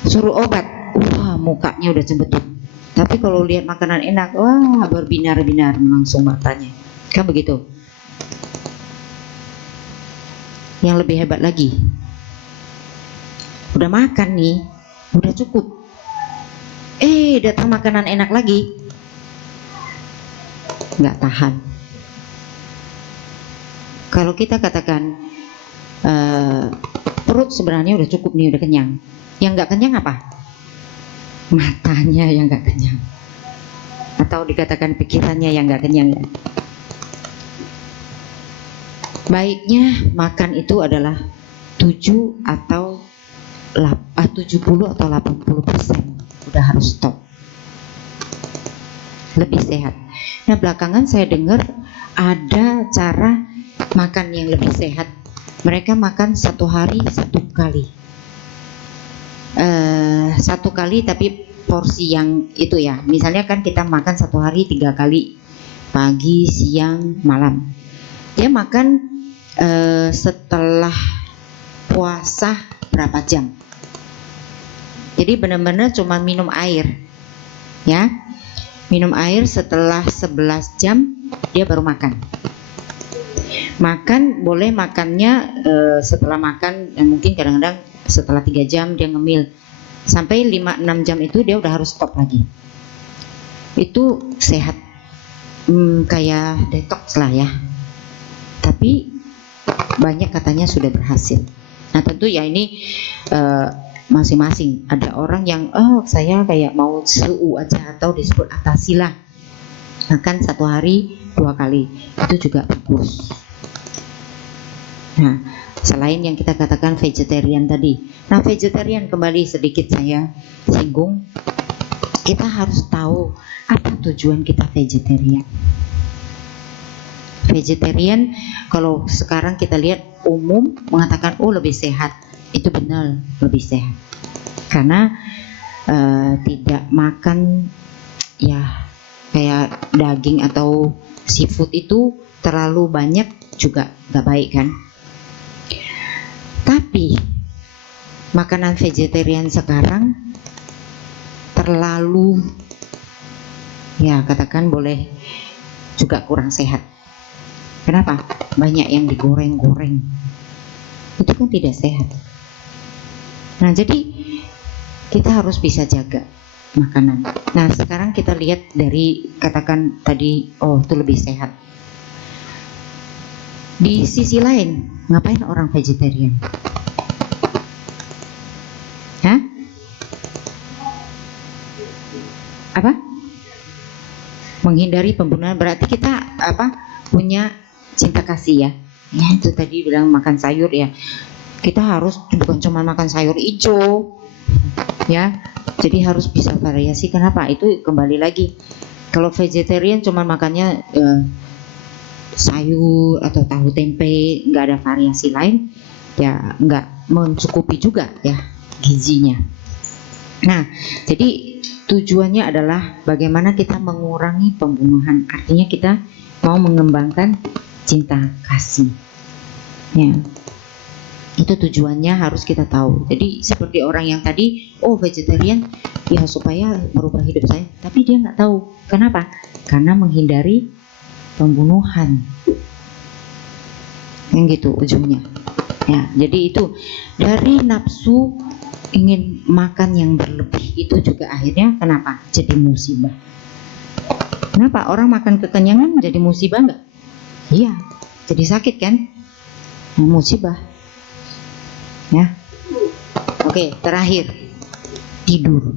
Suruh obat, wah mukanya udah cembetut. Tapi kalau lihat makanan enak, wah berbinar-binar langsung matanya. Kan begitu. Yang lebih hebat lagi, udah makan nih, udah cukup. Datang makanan enak lagi, nggak tahan. Kalau kita katakan perut sebenarnya udah cukup nih, udah kenyang. Yang nggak kenyang apa? Matanya yang nggak kenyang, atau dikatakan pikirannya yang nggak kenyang ya. Baiknya makan itu adalah 70 atau 80% udah harus stop, lebih sehat. Nah belakangan saya dengar ada cara makan yang lebih sehat. Mereka makan 1 hari 1 kali, 1 kali tapi porsi yang itu ya. Misalnya kan kita makan 1 hari 3 kali, pagi, siang, malam. Dia makan setelah puasa berapa jam. Jadi benar-benar cuma minum air, ya. Minum air setelah 11 jam dia baru makan. Makan boleh makannya setelah makan, mungkin kadang-kadang setelah 3 jam dia ngemil. Sampai 5-6 jam itu dia udah harus stop lagi. Itu sehat, kayak detox lah ya. Tapi banyak katanya sudah berhasil. Nah tentu ya ini masing-masing. Ada orang yang saya kayak mau SU aja atau disebut atasila, makan 1 hari 2 kali, itu juga bagus. Nah selain yang kita katakan vegetarian tadi. Nah vegetarian kembali sedikit saya singgung. Kita harus tahu apa tujuan kita vegetarian. Vegetarian kalau sekarang kita lihat umum mengatakan lebih sehat. Itu benar, lebih sehat karena tidak makan ya kayak daging atau seafood itu terlalu banyak juga gak baik kan. Tapi makanan vegetarian sekarang terlalu ya katakan boleh juga kurang sehat. Kenapa? Banyak yang digoreng-goreng. Itu kan tidak sehat. Nah, jadi kita harus bisa jaga makanan. Nah, sekarang kita lihat dari katakan tadi, itu lebih sehat. Di sisi lain, ngapain orang vegetarian? Hah? Apa? Menghindari pembunuhan. Berarti kita punya cinta kasih ya. Ya itu tadi bilang makan sayur ya. Kita harus bukan cuma makan sayur hijau ya. Jadi harus bisa variasi. Kenapa? Itu kembali lagi. Kalau vegetarian cuma makannya sayur atau tahu tempe, nggak ada variasi lain, ya nggak mencukupi juga ya gizinya. Nah, jadi tujuannya adalah bagaimana kita mengurangi pembunuhan. Artinya kita mau mengembangkan cinta kasih. Ya, itu tujuannya harus kita tahu. Jadi seperti orang yang tadi, vegetarian, ya supaya merubah hidup saya. Tapi dia nggak tahu. Kenapa? Karena menghindari pembunuhan, yang gitu ujungnya ya. Jadi itu dari nafsu ingin makan yang berlebih itu juga akhirnya kenapa jadi musibah. Kenapa orang makan kekenyangan jadi musibah enggak? Iya, jadi sakit kan, musibah ya. Oke, terakhir tidur.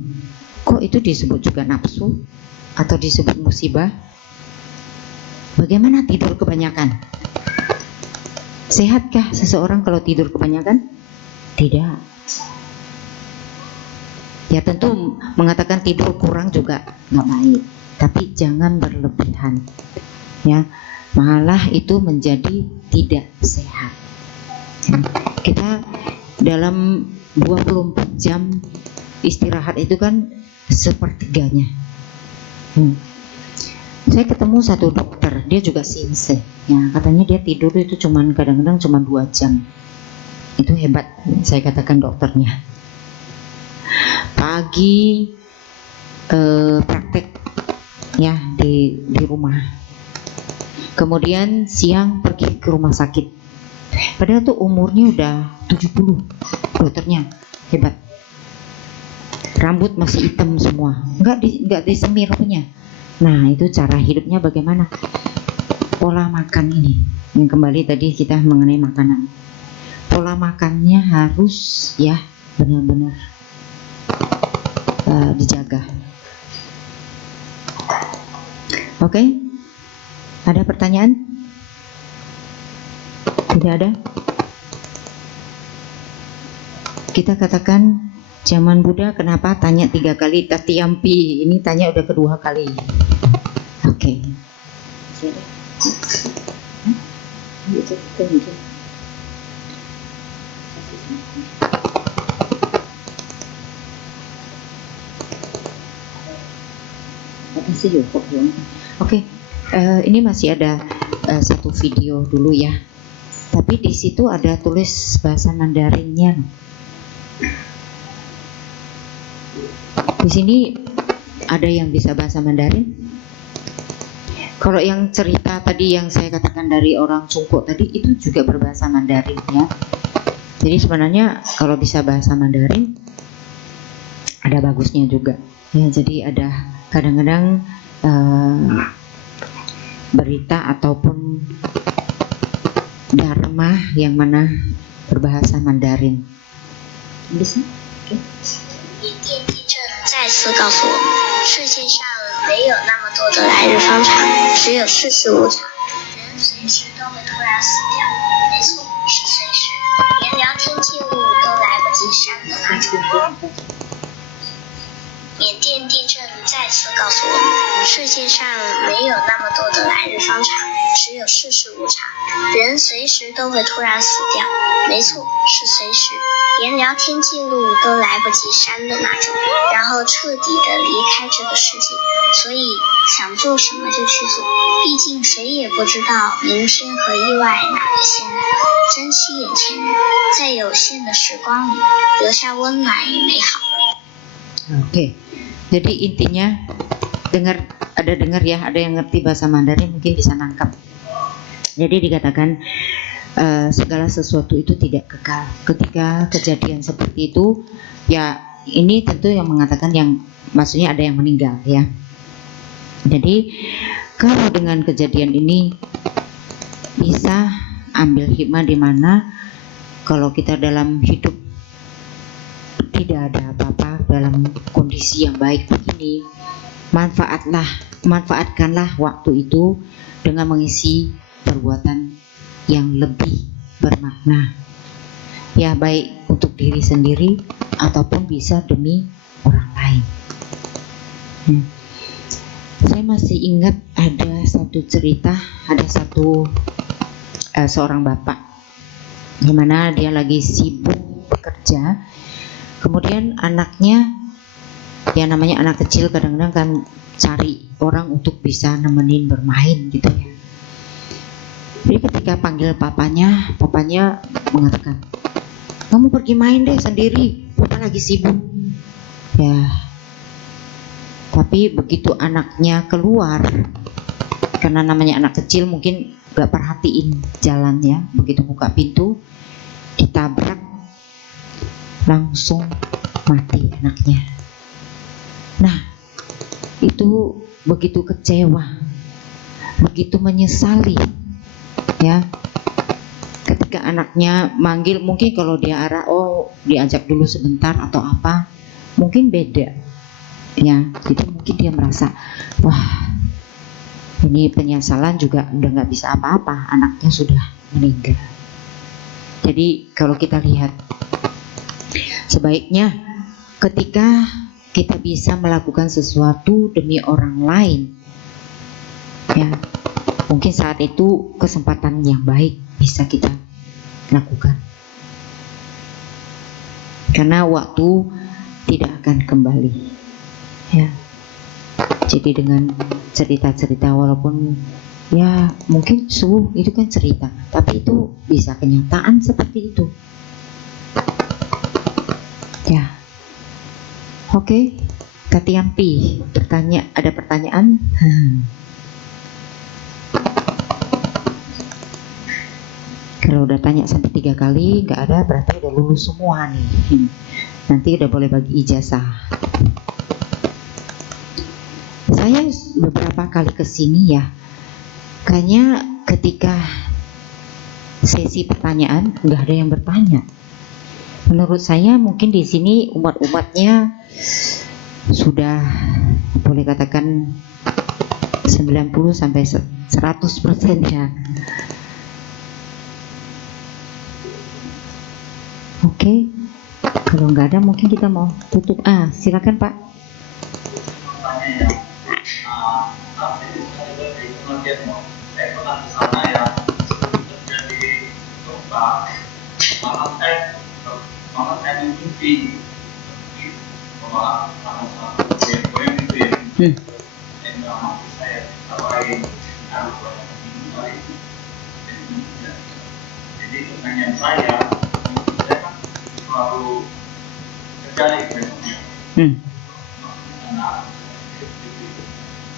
Kok itu disebut juga nafsu atau disebut musibah? Bagaimana tidur kebanyakan? Sehatkah seseorang kalau tidur kebanyakan? Tidak. Ya tentu mengatakan tidur kurang juga nggak baik, tapi jangan berlebihan. Ya, malah itu menjadi tidak sehat. Ya, kita dalam 24 jam istirahat itu kan sepertiganya. Saya ketemu satu dokter, dia juga sinse. Ya, katanya dia tidur itu kadang-kadang cuma 2 jam. Itu hebat, saya katakan dokternya. Pagi praktek ya di rumah. Kemudian siang pergi ke rumah sakit. Padahal tuh umurnya udah 70. Dokternya hebat. Rambut masih hitam semua. Enggak disemir punya. Nah, itu cara hidupnya bagaimana? Pola makan ini. Yang kembali tadi kita mengenai makanan. Pola makannya harus ya benar-benar dijaga. Oke? Ada pertanyaan? Tidak ada? Kita katakan zaman Buddha kenapa tanya 3 kali tatiyampi, ini tanya udah kedua kali. Oke. Oke, ini masih ada satu video dulu ya. Tapi di situ ada tulis bahasa Mandarinnya. Di sini ada yang bisa bahasa Mandarin? Kalau yang cerita tadi yang saya katakan dari orang Sungkok tadi itu juga berbahasa Mandarin ya. Jadi sebenarnya kalau bisa bahasa Mandarin ada bagusnya juga. Ya, jadi ada kadang-kadang berita ataupun dharma yang mana berbahasa Mandarin. Bisa? Oke. 电地震再次告诉我们，世界上没有那么多的来日方长，只有世事无常，人随时都会突然死掉。没错，是随时，连聊天记录都来不及删的那种。缅甸地震再次告诉我们，世界上没有那么多的来日方长，只有世事无常，人随时都会突然死掉。没错，是随时，连聊天记录都来不及删的那种，然后彻底的离开这个世界。所以想做什么就去做，毕竟谁也不知道明天和意外哪个先来。珍惜眼前人，在有限的时光里留下温暖与美好。 Oke, jadi intinya dengar ya, ada yang ngerti bahasa Mandarin mungkin bisa nangkap. Jadi dikatakan segala sesuatu itu tidak kekal. Ketika kejadian seperti itu, ya ini tentu yang mengatakan yang maksudnya ada yang meninggal ya. Jadi kalau dengan kejadian ini bisa ambil hikmah di mana kalau kita dalam hidup tidak ada apa-apa dalam kondisi yang baik begini, manfaatkanlah waktu itu dengan mengisi perbuatan yang lebih bermakna, ya, baik untuk diri sendiri ataupun bisa demi orang lain. Saya masih ingat ada satu cerita, ada seorang bapak di mana dia lagi sibuk bekerja, kemudian anaknya, ya namanya anak kecil kadang-kadang kan cari orang untuk bisa nemenin bermain gitu ya. Jadi ketika panggil papanya mengatakan, kamu pergi main deh sendiri, papa lagi sibuk. Ya, tapi begitu anaknya keluar, karena namanya anak kecil mungkin gak perhatiin jalan ya, begitu buka pintu ditabrak, langsung mati anaknya. Nah, itu begitu kecewa, begitu menyesali ya. Ketika anaknya manggil, mungkin kalau dia diajak dulu sebentar atau apa, mungkin beda ya. Jadi mungkin dia merasa, wah, ini penyesalan juga udah gak bisa apa-apa, anaknya sudah meninggal. Jadi kalau kita lihat, sebaiknya ketika kita bisa melakukan sesuatu demi orang lain, ya, mungkin saat itu kesempatan yang baik bisa kita lakukan, karena waktu tidak akan kembali ya. Jadi dengan cerita-cerita, walaupun ya mungkin itu kan cerita, tapi itu bisa kenyataan seperti itu ya. Oke, Katiampi ada pertanyaan? Kalau udah tanya sampai 3 kali nggak ada, berarti udah lulus semua nih. Nanti udah boleh bagi ijazah. Saya beberapa kali kesini ya, kayaknya ketika sesi pertanyaan nggak ada yang bertanya. Menurut saya mungkin di sini umat-umatnya sudah boleh katakan 90 sampai 100% ya. Oke, kalau nggak ada mungkin kita mau tutup. Silakan Pak. Saya pernah di sana ya, terjadi gempa, malah saya mimpi bahwa salah satu goyang itu ya, yang dalam hati saya tawarin harus baik. Jadi pertanyaan saya kan selalu terjadi besoknya. Karena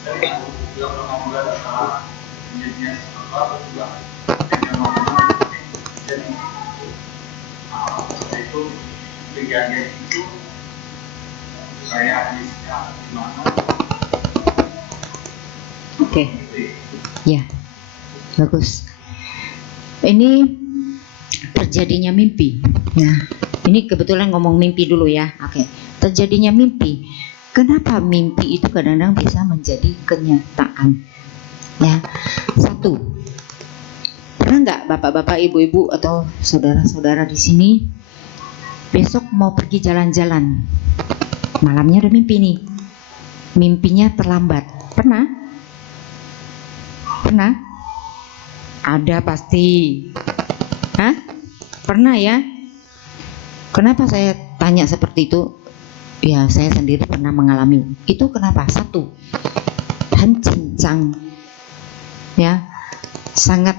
saya kan juga pernah melihat salah jenisnya apa juga jadi itu kejadian itu saya habisnya di mana? Oke. Ya, bagus. Ini terjadinya mimpi. Nah, ini kebetulan ngomong mimpi dulu ya. Oke. Terjadinya mimpi. Kenapa mimpi itu kadang-kadang bisa menjadi kenyataan? Ya, satu, pernah nggak bapak-bapak, ibu-ibu atau saudara-saudara di sini besok mau pergi jalan-jalan, malamnya udah mimpi nih, mimpinya terlambat, pernah? Ada pasti, pernah ya? Kenapa saya tanya seperti itu? Ya, saya sendiri pernah mengalami itu. Kenapa? Satu, cincang ya, sangat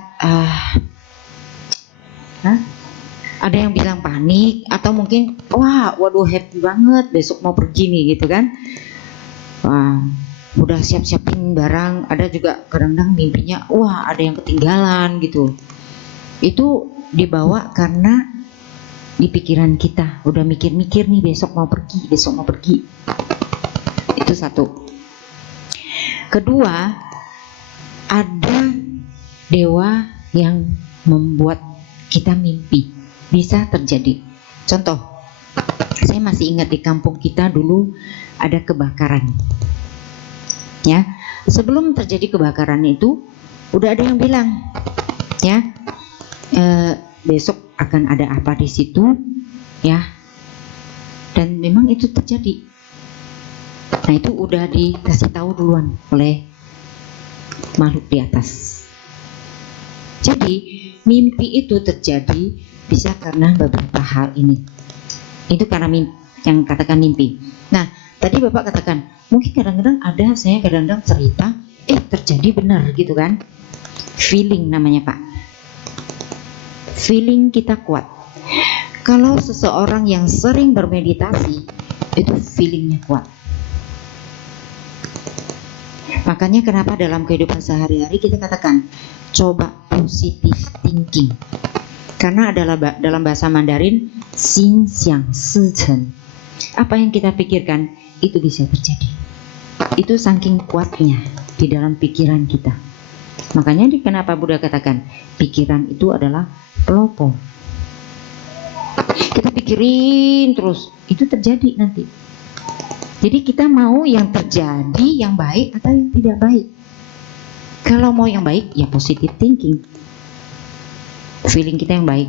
ada yang bilang panik, atau mungkin waduh happy banget besok mau pergi nih gitu kan. Udah siap-siapin barang. Ada juga kadang-kadang mimpinya ada yang ketinggalan gitu. Itu dibawa karena di pikiran kita udah mikir-mikir nih besok mau pergi. Itu satu. Kedua, ada dewa yang membuat kita mimpi. Bisa terjadi. Contoh, saya masih ingat di kampung kita dulu ada kebakaran. Ya, sebelum terjadi kebakaran itu udah ada yang bilang, ya, besok akan ada apa di situ, ya. Dan memang itu terjadi. Nah, itu udah dikasih tahu duluan oleh makhluk di atas. Jadi mimpi itu terjadi bisa karena beberapa hal ini. Itu karena mimpi, yang katakan mimpi. Nah, tadi Bapak katakan mungkin kadang-kadang ada, saya kadang-kadang cerita, terjadi benar gitu kan. Feeling namanya Pak. Feeling kita kuat. Kalau seseorang yang sering bermeditasi itu feelingnya kuat. Makanya kenapa dalam kehidupan sehari-hari kita katakan coba positive thinking. Karena adalah dalam bahasa Mandarin xin xiang si chen. Apa yang kita pikirkan itu bisa terjadi. Itu saking kuatnya di dalam pikiran kita. Makanya kenapa Buddha katakan pikiran itu adalah pelopor. Kita pikirin terus, itu terjadi nanti. Jadi kita mau yang terjadi yang baik atau yang tidak baik. Kalau mau yang baik, ya positive thinking. Feeling kita yang baik.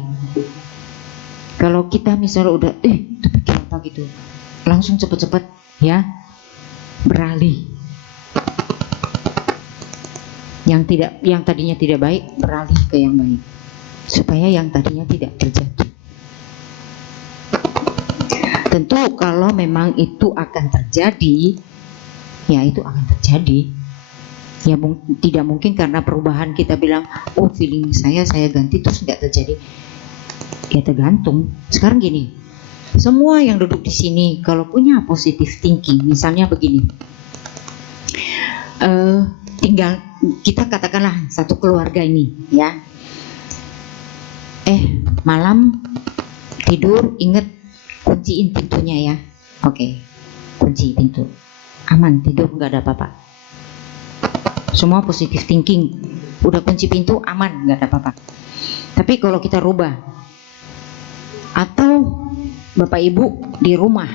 Kalau kita misalnya udah, itu pikir apa gitu, langsung cepet-cepet ya beralih. Yang tadinya tidak baik beralih ke yang baik, supaya yang tadinya tidak terjadi. Tentu kalau memang itu akan terjadi, ya itu akan terjadi. Ya tidak mungkin karena perubahan kita bilang, feeling saya ganti terus nggak terjadi. Ya tergantung. Sekarang gini, semua yang duduk di sini kalau punya positive thinking, misalnya begini, tinggal kita katakanlah satu keluarga ini, ya, malam tidur inget kunciin pintunya ya. Oke, kunci pintu, aman tidur nggak ada apa-apa. Semua positive thinking, udah kunci pintu aman nggak ada apa-apa. Tapi kalau kita rubah, atau Bapak Ibu di rumah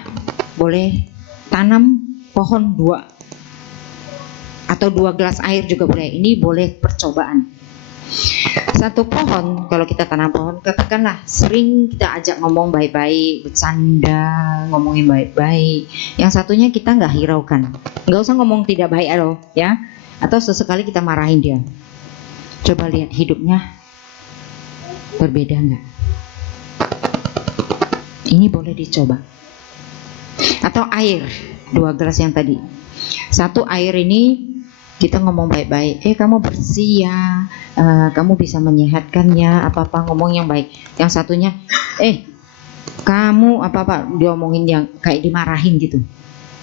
boleh tanam pohon 2 atau 2 gelas air juga boleh. Ini boleh percobaan. Satu pohon, kalau kita tanam pohon, katakanlah sering kita ajak ngomong baik-baik, bercanda, ngomongin baik-baik. Yang satunya kita nggak hiraukan, nggak usah ngomong tidak baik loh, ya. Atau sesekali kita marahin dia. Coba lihat hidupnya berbeda nggak? Ini boleh dicoba. Atau air, 2 gelas yang tadi. Satu air ini kita ngomong baik-baik, kamu bersih ya, kamu bisa menyehatkannya, apa-apa, ngomong yang baik. Yang satunya, kamu apa-apa, diomongin yang kayak dimarahin gitu.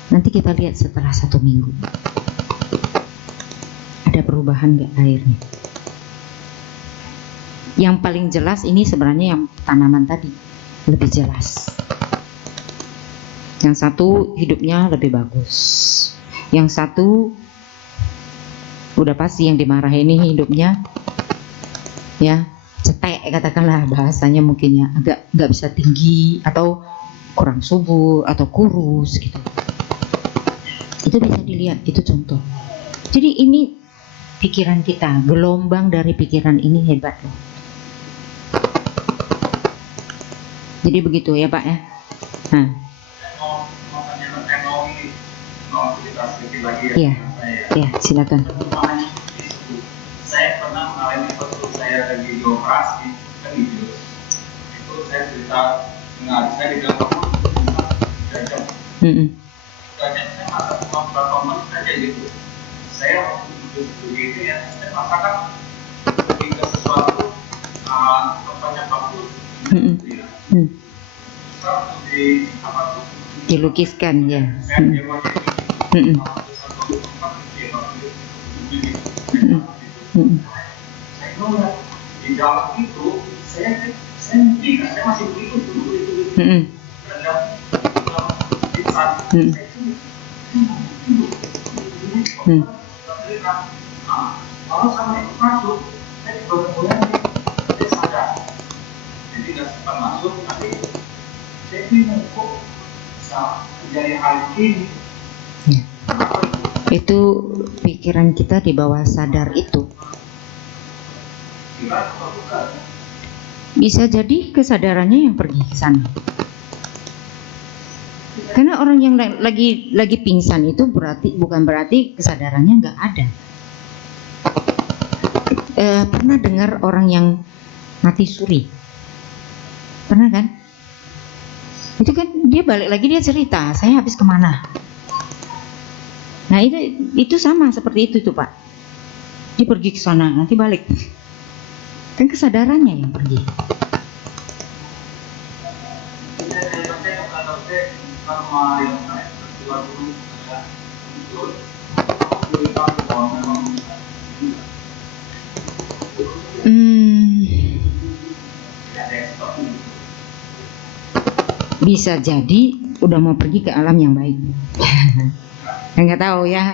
Nanti kita lihat setelah 1 minggu, ada perubahan nggak airnya. Yang paling jelas ini sebenarnya yang tanaman tadi, lebih jelas. Yang satu hidupnya lebih bagus, yang satu udah pasti yang dimarahin ini hidupnya ya cetek, katakanlah bahasanya mungkin ya, agak nggak bisa tinggi atau kurang subur atau kurus gitu. Itu bisa dilihat, itu contoh. Jadi ini pikiran kita, gelombang dari pikiran ini hebat loh. Jadi begitu ya Pak ya. Nah, mau cerita sedikit lagi ya. Iya, silakan. Saya pernah mengalami waktu saya lagi di operasi kan gitu. Itu saya cerita dengan saya di dalam rumah 3 jam. 3 jam saya masak beberapa menit saja gitu. Saya waktu begitu ya, saya masakan ketika sesuatu tempatnya bagus. Sekarang di apa tuh? Dilukiskan ya. Di dalam itu saya masih begitu dulu itu kalau sama itu masuk saya Jadi tidak sempat masuk, tapi saya bingung kok bisa terjadi hal ini. Ya. Itu pikiran kita di bawah sadar itu. Gimana kalau bukan? Bisa jadi kesadarannya yang pergi ke sana. Karena orang yang lagi pingsan itu bukan berarti kesadarannya nggak ada. Pernah dengar orang yang mati suri? Pernah kan? Itu kan dia balik lagi, dia cerita, saya habis kemana? Nah itu sama seperti itu tuh Pak. Dia pergi ke sana, nanti balik. Kan kesadarannya yang pergi. Bisa jadi udah mau pergi ke alam yang baik. Nggak tahu ya.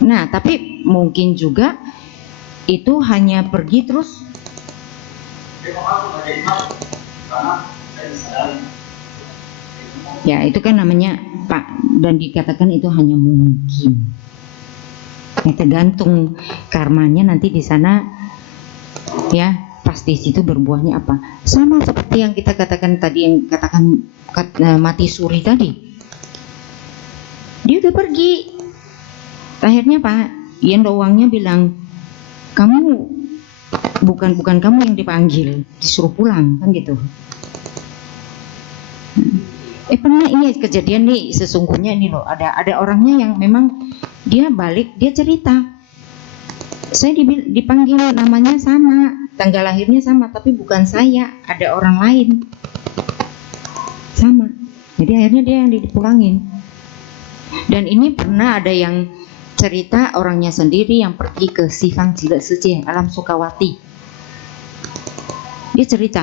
Nah tapi mungkin juga itu hanya pergi terus. Ya itu kan namanya Pak, dan dikatakan itu hanya mungkin. Ya, tergantung karmanya nanti di sana ya, pasti situ berbuahnya apa. Sama seperti yang kita katakan tadi, yang katakan mati suri tadi. Dia udah pergi. Akhirnya Pak Yen Doangnya bilang, kamu bukan kamu yang dipanggil, disuruh pulang kan gitu. Pernah ini kejadian nih, sesungguhnya ini loh, ada orangnya yang memang dia balik, dia cerita, saya dipanggil namanya sama, tanggal lahirnya sama, tapi bukan saya, ada orang lain sama. Jadi akhirnya dia yang dipulangin. Dan ini pernah ada yang cerita orangnya sendiri yang pergi ke Sifang Jila Suci, alam Sukawati. Dia cerita,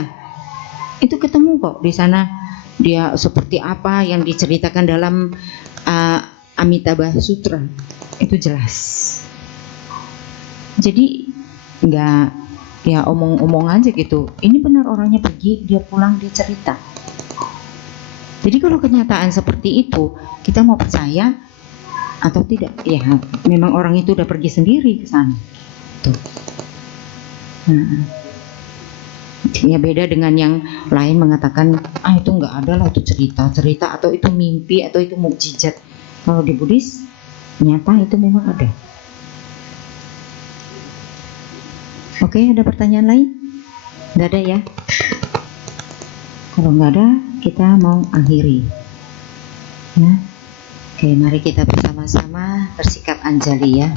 itu ketemu kok di sana. Dia seperti apa yang diceritakan dalam Amitabha Sutra, itu jelas. Jadi nggak ya omong-omong aja gitu. Ini benar orangnya pergi, dia pulang, dia cerita. Jadi kalau kenyataan seperti itu, kita mau percaya atau tidak? Ya memang orang itu udah pergi sendiri ke sana. Tuh. Ya beda dengan yang lain mengatakan itu nggak ada lah, itu cerita atau itu mimpi atau itu mukjizat. Kalau di Buddhis nyata itu memang ada. Oke, ada pertanyaan lain? Nggak ada ya? Kalau nggak ada, kita mau akhiri ya. Oke, mari kita bersama-sama bersikap anjali ya.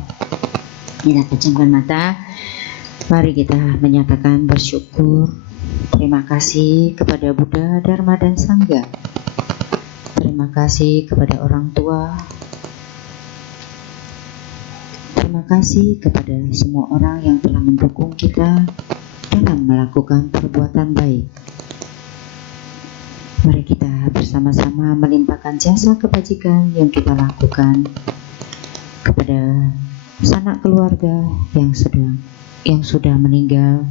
Kita pejamkan mata. Mari kita menyatakan bersyukur, terima kasih kepada Buddha, Dharma, dan Sangha. Terima kasih kepada orang tua. Terima kasih kepada semua orang yang telah mendukung kita dalam melakukan perbuatan baik. Mari kita bersama-sama melimpahkan jasa kebajikan yang kita lakukan kepada sanak keluarga yang sudah meninggal.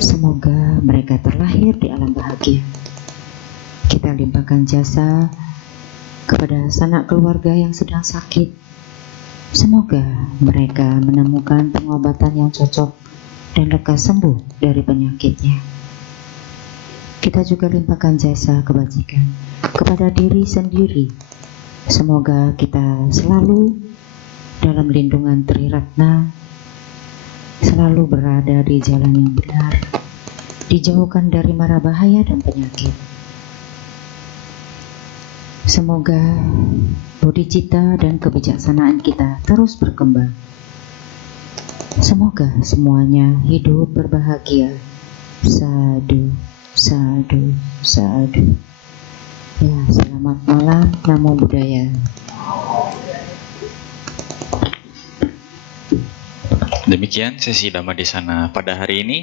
Semoga mereka terlahir di alam bahagia. Kita limpahkan jasa kepada sanak keluarga yang sedang sakit. Semoga mereka menemukan pengobatan yang cocok dan lekas sembuh dari penyakitnya. Kita juga limpahkan jasa kebajikan kepada diri sendiri. Semoga kita selalu dalam lindungan Triratna, selalu berada di jalan yang benar, dijauhkan dari mara bahaya dan penyakit. Semoga bodhicitta dan kebijaksanaan kita terus berkembang. Semoga semuanya hidup berbahagia. Sadu, sadu, sadu. Ya, selamat malam. Namo Buddhaya. Demikian sesi Dhamma Desana pada hari ini.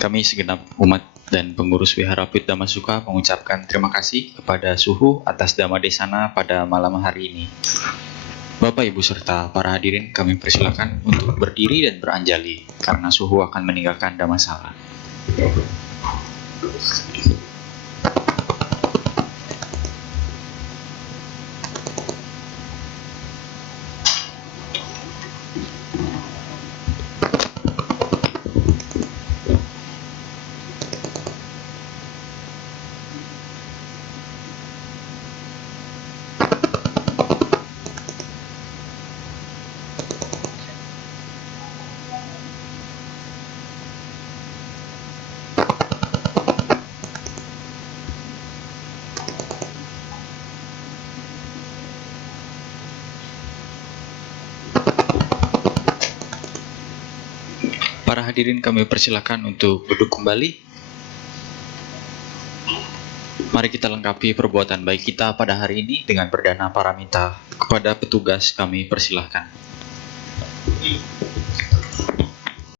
Kami segenap umat dan pengurus Wihara Pitdhamma Sukha mengucapkan terima kasih kepada Suhu atas Dhamma Desana pada malam hari ini. Bapak, Ibu, serta para hadirin kami persilakan untuk berdiri dan beranjali karena Suhu akan meninggalkan Dhammasala. Para hadirin kami persilakan untuk duduk kembali. Mari kita lengkapi perbuatan baik kita pada hari ini dengan berdana paramita. Kepada petugas kami persilahkan.